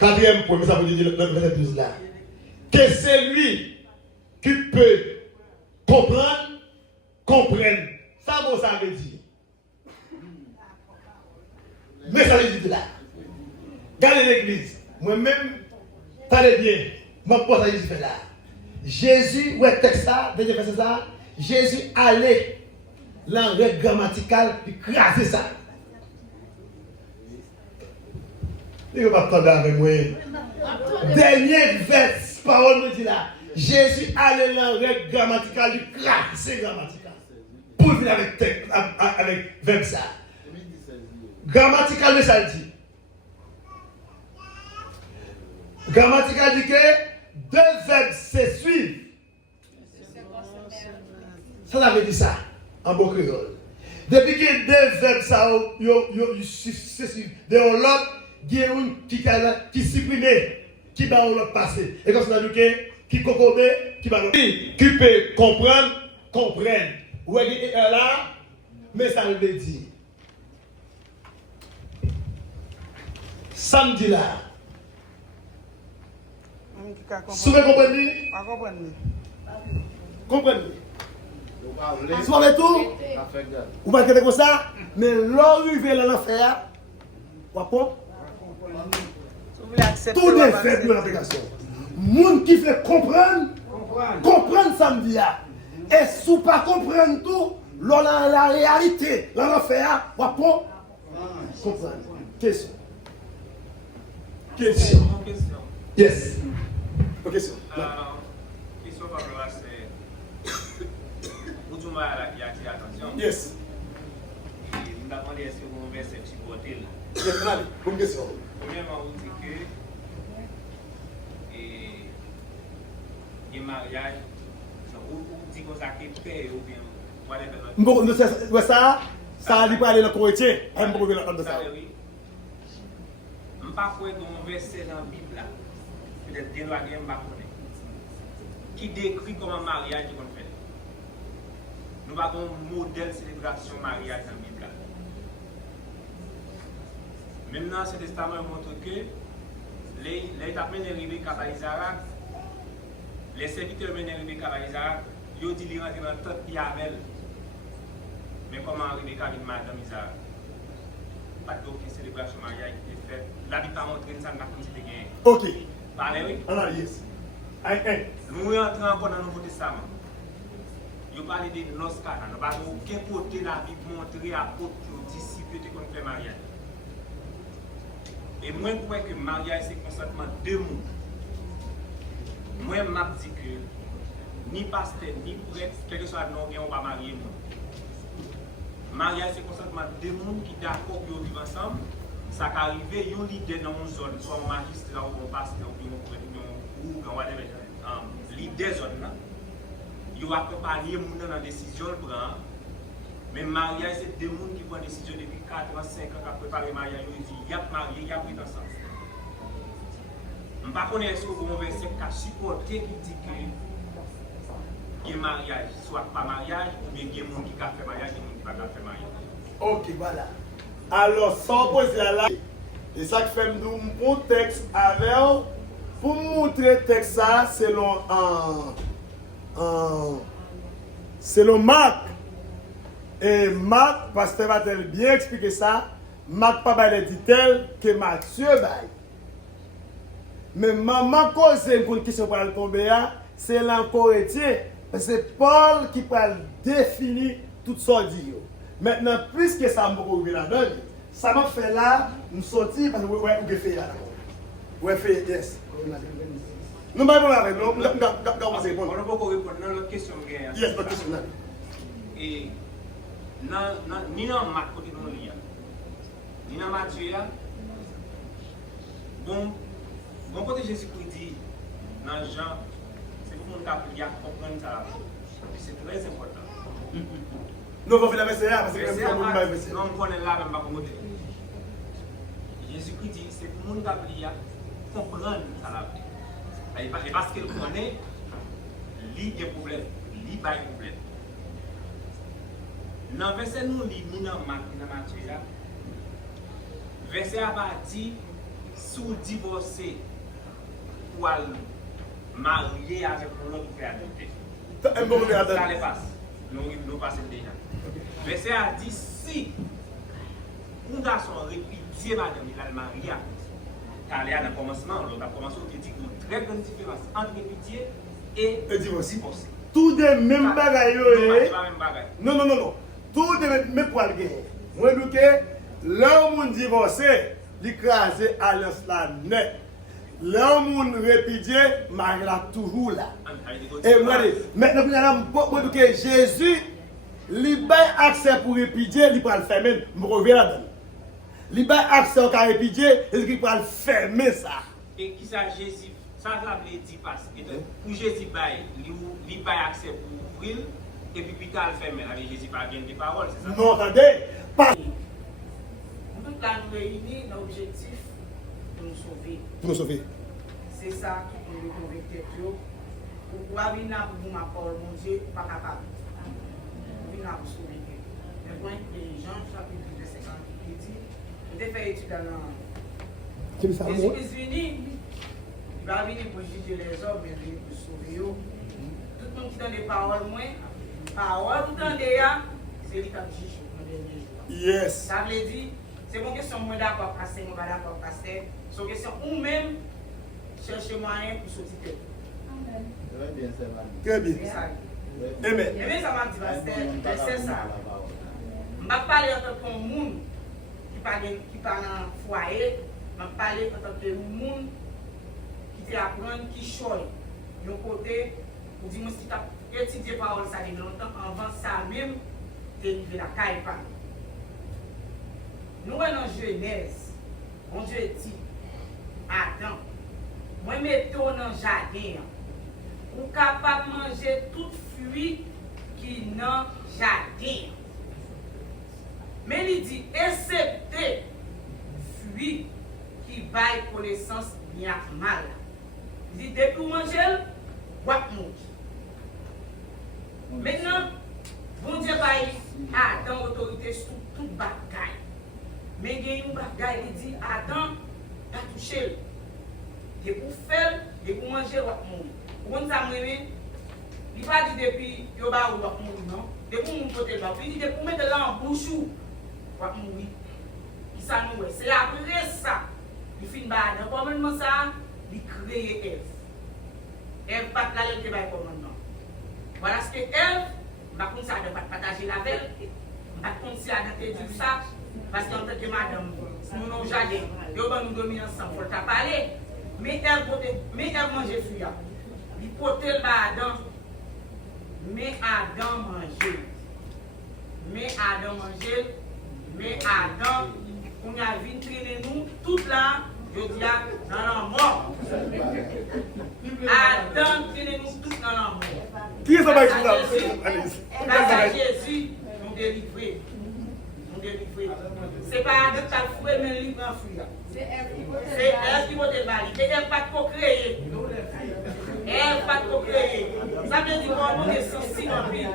4e point, mais ça, vous dit dans le verset 12 là. Que c'est lui qui peut comprenne. Ça, bon, ça veut dire. Mais ça veut dire là. Regardez l'église. Moi-même, t'allez bien. Je ne sais pas ça fait là. Jésus, ouais, texte ça, deuxième verset ça. Jésus allait dans la règle grammaticale et craser ça. Il ne va pas attendre avec moi. Dernier vers, parole me dit là. Jésus allait dans la règle grammaticale et craser grammaticale. Pour venir avec verbe ça. Grammatical, ça dit. Grammatical dit que 2 verbes se suivent. Ça veut dire ça, en bon créole. Depuis que 2 verbes se suivent, de l'autre, il y a un qui supprime, qui va l'autre passer. Et comme ça, on a dit que qui concorde, qui va l'autre. Qui peut comprendre, comprenne. Oui, il est là, mais ça veut dire. Samedi là. Vous comprenez? Comprenez. Comprenez. Tu vois tout? Ou pas comme ça? Mais l'arrivée dans l'enfer, tout est fait pour l'application. Moun qui fait comprendre samedi. Et si vous pas comprendre tout, la réalité, dans l'enfer, comprendre. Question. Question. Yes. Question. Question par rapport à c'est. Vous qui a attiré attention. Yes. Et nous avons demandé est-ce que vous verset qui porté là. Yes, allez, bonne question. Premièrement, vous dites que et mariage, vous dites que ça qui paye ou bien whatever. Ça lui parler dans le chrétien. Je ne peux pas entendre ça. Je ne sais pas si un verset dans la Bible là, peut-être des lois que je ne connais pas, qui décrit comment un mariage est fait. Nous avons un modèle de célébration mariage dans la Bible là. Maintenant, ce testament montre que les étapes menées arrivées à Isaac, les serviteurs menées arrivées à Isaac, ils ont dit qu'ils rentrent dans le temps de Yamel. Mais comment arriver à Madame Isaac? Pas d'aucune célébration mariage qui est faite. La Bible a montré que ça n'a pas été gagné. Ok. Parlez, oui? Alors, yes. Nous entrons encore dans le Nouveau Testament. Ils parlent de noces cana. Nous n'avons aucun côté la Bible montrer à aux disciples de faire mariage. Et moi, je crois que le mariage, c'est consentement de monde. Moi, je dis que ni pasteur, ni prêtre, quel que soit le nom, on ne va pas marier. Mariage, c'est consentement de monde qui sont d'accord pour vivre ensemble. Ça peut arriver, un leader dans une zone, soit un magistrat ou un pasteur ou un prêtre ou un leader zone. Ils vont accompagner les gens dans la décision. Mais le mariage, c'est des gens qui prennent des décisions depuis 4 ans, 5 ans, qui ont préparé le mariage, ils disent, il y a marié, il y a pris ensemble. Je ne sais pas si vous avez un verset qui a supporté qui dit que le mariage, soit pas mariage, ou bien il y a des gens qui ont fait mariage, et des gens qui n'ont pas fait mariage. Ok, voilà. Alors, sans poser là, et ça qui fait mon texte avec, pour montrer le texte, ça, selon Marc. Et Marc, pasteur va bien expliquer ça. Marc pas bail dit tel que Matthieu bail. Mais maman cause pour une question pour le tomber là, c'est l'encore été. C'est Paul qui peut définir tout ça dit. Maintenant, puisque ça m'a ouvert la donne, ça m'a fait là, nous sortir parce que ouais, on fait là. Ouais, fait yes. Nous m'avons avec nous, on va répondre. On ne peut pas répondre à l'autre question. Yes, notre question. Et ni dans Marc côté nous lire, ni dans Matthieu, bon côté Jésus-Christ dit dans Jean, c'est pour nous qui comprendre ça. C'est très important. Nous allons faire la verset parce que non, on connaît là même pas comment dire. Jésus-Christ dit c'est pour nous qui comprendre ça. Et parce qu'il connaît, il y a un problème, il y a un problème. Dans le verset nous lisons, ni dans Marc, ni dans Matthieu, le verset a dit, si vous divorcez ou marier avec un autre qui fait adopter. Ça les passe. Nous passons déjà. Le verset a dit, si un garçon répudie madame, il a le marié, car il y a un commencement, l'autre a commencé, on dit une très grande différence entre répudier et divorcer. Tout de même bagaille. Non, non. Tout de même poil gagné. Moi, je dis que l'homme divorcé, l'écrasé alliance la net. L'homme répudié, marié toujours là. Et moi, maintenant, je dis que Jésus, il a accès pour répudier, il peut le fermer. Je reviens là-dedans. Il a accès pour répudier, il peut le fermer ça. Et qui ça, Jésus, ça veut dire parce que pour Jésus, il a accès pour ouvrir. Et puis, plus tard, le fait, mais avec Jésus, pas bien des paroles, c'est ça? Non, attendez, pas. Nous nous réunis dans l'objectif de nous sauver. Pour nous sauver. C'est ça qui nous convaincre. Pour pouvoir venir pour vous, ma parole, mon Dieu, pas capable. Pour venir pour sauver. Mais quand Jean, chapitre 50, qui dit, vous avez fait étude dans Jésus-Christ venu, il va venir pour juger les hommes, mais venir pour sauver eux. Tout le monde qui donne des paroles, moi, parole tout en dehors, c'est lui qui a jugé dans les derniers jours. Yes. Ça veut dire, c'est une question moi d'accord, pasteur, moi pas d'accord, pasteur. C'est une question ou même chercher moyen pour sortir. Très bien, c'est vrai. Très bien. C'est ça. Amen. Et bien ça m'a dit, pasteur, c'est ça. Je ne vais pas parler en tant que monde qui parle dans le foyer, je vais parler en tant que monde qui apprend, qui choisit. D'un côté, pour dire que si tu as étudié la parole, ça fait longtemps, avant ça même, tu es arrivé à la caille. Nous, dans Genèse, mon Dieu dit, Adam, moi, je mets dans le jardin, ou capable de manger toute fruit qui est dans le jardin. Mais il dit, excepté fruit qui baille connaissance bien mal. Il dit, depuis manger, vous mourir. Maintenant, bon Dieu baille Adam autorité sur toute bagaille. Mais il y a une bagaille, il dit, Adam a touché. Et pour faire, et pour manger, vous mourir. Vous savez, il ne pas dit depuis que vous mourir, non? Depuis que vous côté là, il dit, depuis mettre là en bouche, vous mourir. Qui ça nous est? C'est après ça, il finit par le commandement, ça, il crée Ève. Ève pas là, il crée le commandement. Voilà ce que Ève, par contre, ça ne pas partager la veille. Par contre, si elle a dit ça, parce qu'en tant que madame, nous n'avons jamais, nous nous dormir ensemble, il faut t'en parler. Mais Ève mangeait fruit. Il portait le Adam. Mais Adam mangeait. Mais Adam mangeait. Mais Adam, on a vu traîner nous, tout là, je dis dans la mort. Adam traîner nous tout dans la mort. Qui est-ce qui est là? Grâce à Jésus, nous délivrés. C'est pas Adam qui a foué, mais il prend fruit. C'est elle qui va te balayer. Et elle pas de créer. Elle pas de créer. Ça veut dire qu'on est sensible en pile.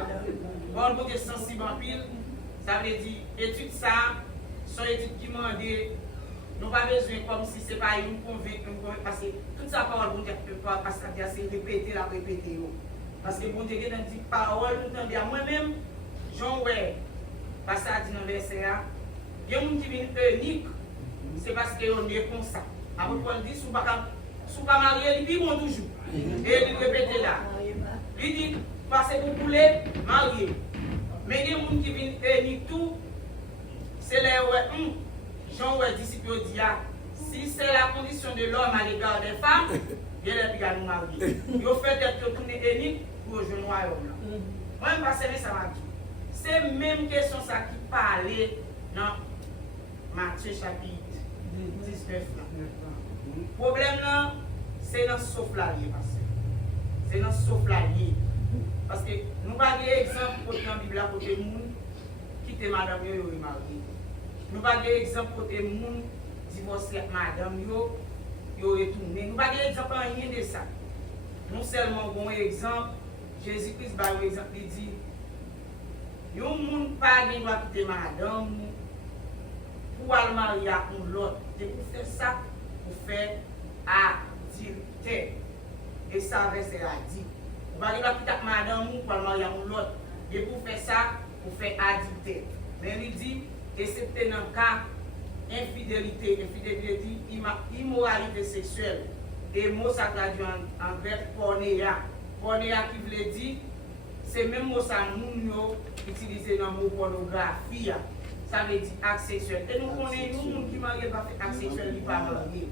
On est sensible en pile. Ça veut dire, étude ça, son étude qui m'a dit, nous n'avons pas besoin comme si ce n'est pas une convaincre, parce que toute sa parole, bon Dieu ne peut pas, parce que c'est répéter. Parce que bon Dieu a dit parole, nous entendons moi-même, Jean ouais, parce que ça dit dans le verset, il y a des gens qui viennent unique, c'est parce qu'on est comme ça. Après, on dit, si vous ne pas marié, il dit bon toujours. Et il répète là. Il dit, parce que vous voulez marier. Mais il y a des gens qui viennent unique tout, c'est les Jean ouais, disciple dit, si c'est la condition de l'homme à l'égard des femmes, il y a des gens qui nous marier. Il fait être tourné unique pour le genou à l'homme. Moi, je ne sais pas ça m'a dit. C'est la même question ça qui parlait dans Matthieu chapitre 19. Le problème là, c'est dans sauf la vie. C'est dans sauf la vie. Parce que nous n'avons pas d'exemple pour dans la Bible pour les gens qui étaient madame et mariés. Nous n'avons pas d'exemple pour les gens divorcés avec madame et retourné. Nous n'avons pas d'exemple en rien de ça. Non seulement bon exemple, Jésus-Christ par exemple, il dit, il n'y a pas de droit quitter madame pour aller marier avec l'autre. Et pour faire ça, pour faire adultère. Et ça, c'est la dit. Vous ne pouvez pas quitter madame pour aller marier avec l'autre. Et pour faire ça, pour faire adultère. Mais il dit, excepté dans le cas infidélité dit immoralité sexuelle. Et mot ça traduit en grec pornéa. Pornéa qui veut dire, c'est même mot ça nous utilisé dans le mot pornographie. Ça veut dire acte sexuel. Et nous connaissons nous qui marient pas fait acte sexuel, qui pas marié.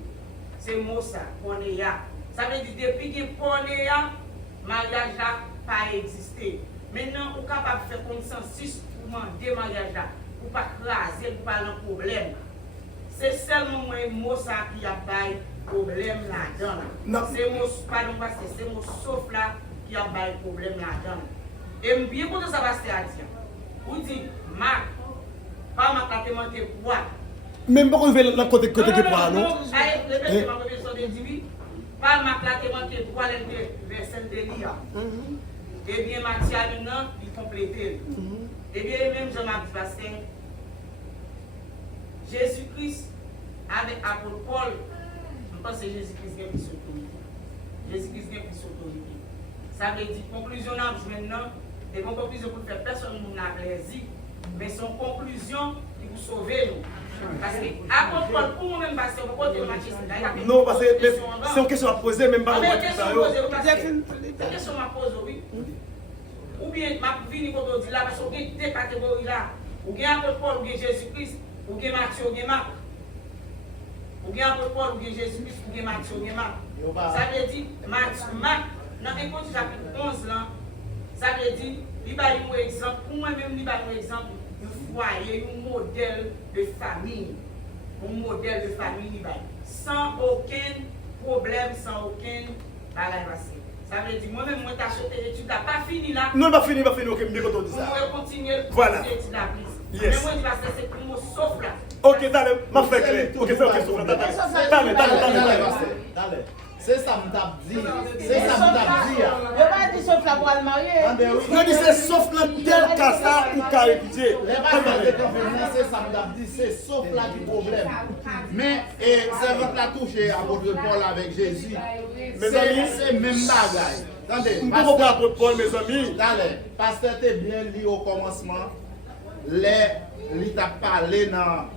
C'est mot ça, pornéa. Ça veut dire depuis que pornéa, mariage n'a pas existé. Maintenant, on est capable de faire consensus pour demander mariage là, pour pas craser, pour pas avoir un problème. C'est seulement un mot ça qui a pas problème là-dedans. C'est mot, pardon, parce que c'est mot sauf là qui a pas problème là-dedans. Et bien pour ça va se dire, vous dites, Marc, pas ma catégorie de poids. Même pas qu'on fait la côté de poids, non? Allez, répétez ma profession de dit, pas ma catégorie de poids, verset de l'IA. Eh bien, Matthieu, maintenant, il complète. Eh bien, même Jean-Marc Pasteur, Jésus-Christ, avec l'apôtre Paul, je pense que Jésus-Christ a plus d'autorité. Jésus-Christ a plus d'autorité. Ça veut dire, conclusion, maintenant, Et mon conclusion pour faire personne ne n'a plaisir, mais son conclusion qui vous sauver nous. Parce que, à contre pour moi-même, parce que vous côté de Mathieu, non, parce que c'est une question à poser, même pas une question à poser, c'est une question à poser, oui. Ou bien, ma vie, quand on dit là, parce qu'on a deux catégories là. Ou bien apôtre Paul, ou bien Jésus-Christ, ou bien Matthieu, ou bien Marc. Ou bien apôtre Paul, ou bien Jésus-Christ, ou bien Matthieu, ou bien Marc. Ça veut dire, Marc, dans Écoute chapitre 11, là, ça veut dire, il va y avoir un exemple, pour moi-même, il va y avoir un exemple, un foyer, un modèle de famille. Un modèle de famille, sans aucun problème, sans aucun bagage passé. Ça veut dire, moi-même, moi, t'as acheté l'étude, t'as pas fini là. Non, pas fini, ok, mais quand on dit ça. On va continuer voilà. L'étude à plus. Yes. Mais moi, je vais c'est pour moi, sauf là. Ok, t'allez, m'a fait clair. Ok, c'est ok, sauf là. T'allez. C'est ça que t'as dit. C'est ça que t'as dit. Je vais pas dire sauf là pour le marier. Je dis c'est sauf là, tel cas ça ou cas étudié. C'est ça que t'as dit. C'est sauf là du problème. Mais c'est votre la touche à votre Paul avec Jésus. C'est même bagaille. Attendez, on peut pas apôtre Paul, mes amis. Attendez, pasteur t'es bien lu au commencement. Il t'a parlé dans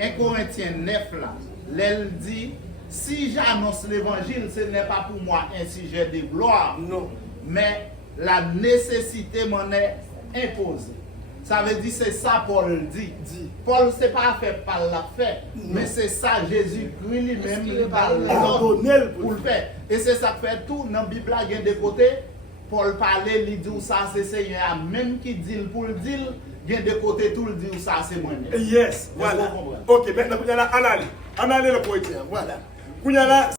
1 Corinthiens 9 là. Elle dit, si j'annonce l'évangile, ce n'est pas pour moi un sujet de gloire. Non. Mais la nécessité m'en est imposée. Ça veut dire c'est ça Paul dit. Paul c'est pas fait par la fait, mais c'est ça Jésus-Christ lui-même il parle pour le faire. Et c'est ça que fait tout dans la Bible il y a des côtés. Paul parlait, il dit ça c'est Seigneur même qui dit pour le dire, il y a des côtés tout le dit ça c'est moi-même. Yes, voilà. Ok, maintenant il y a analyse le poète. Voilà.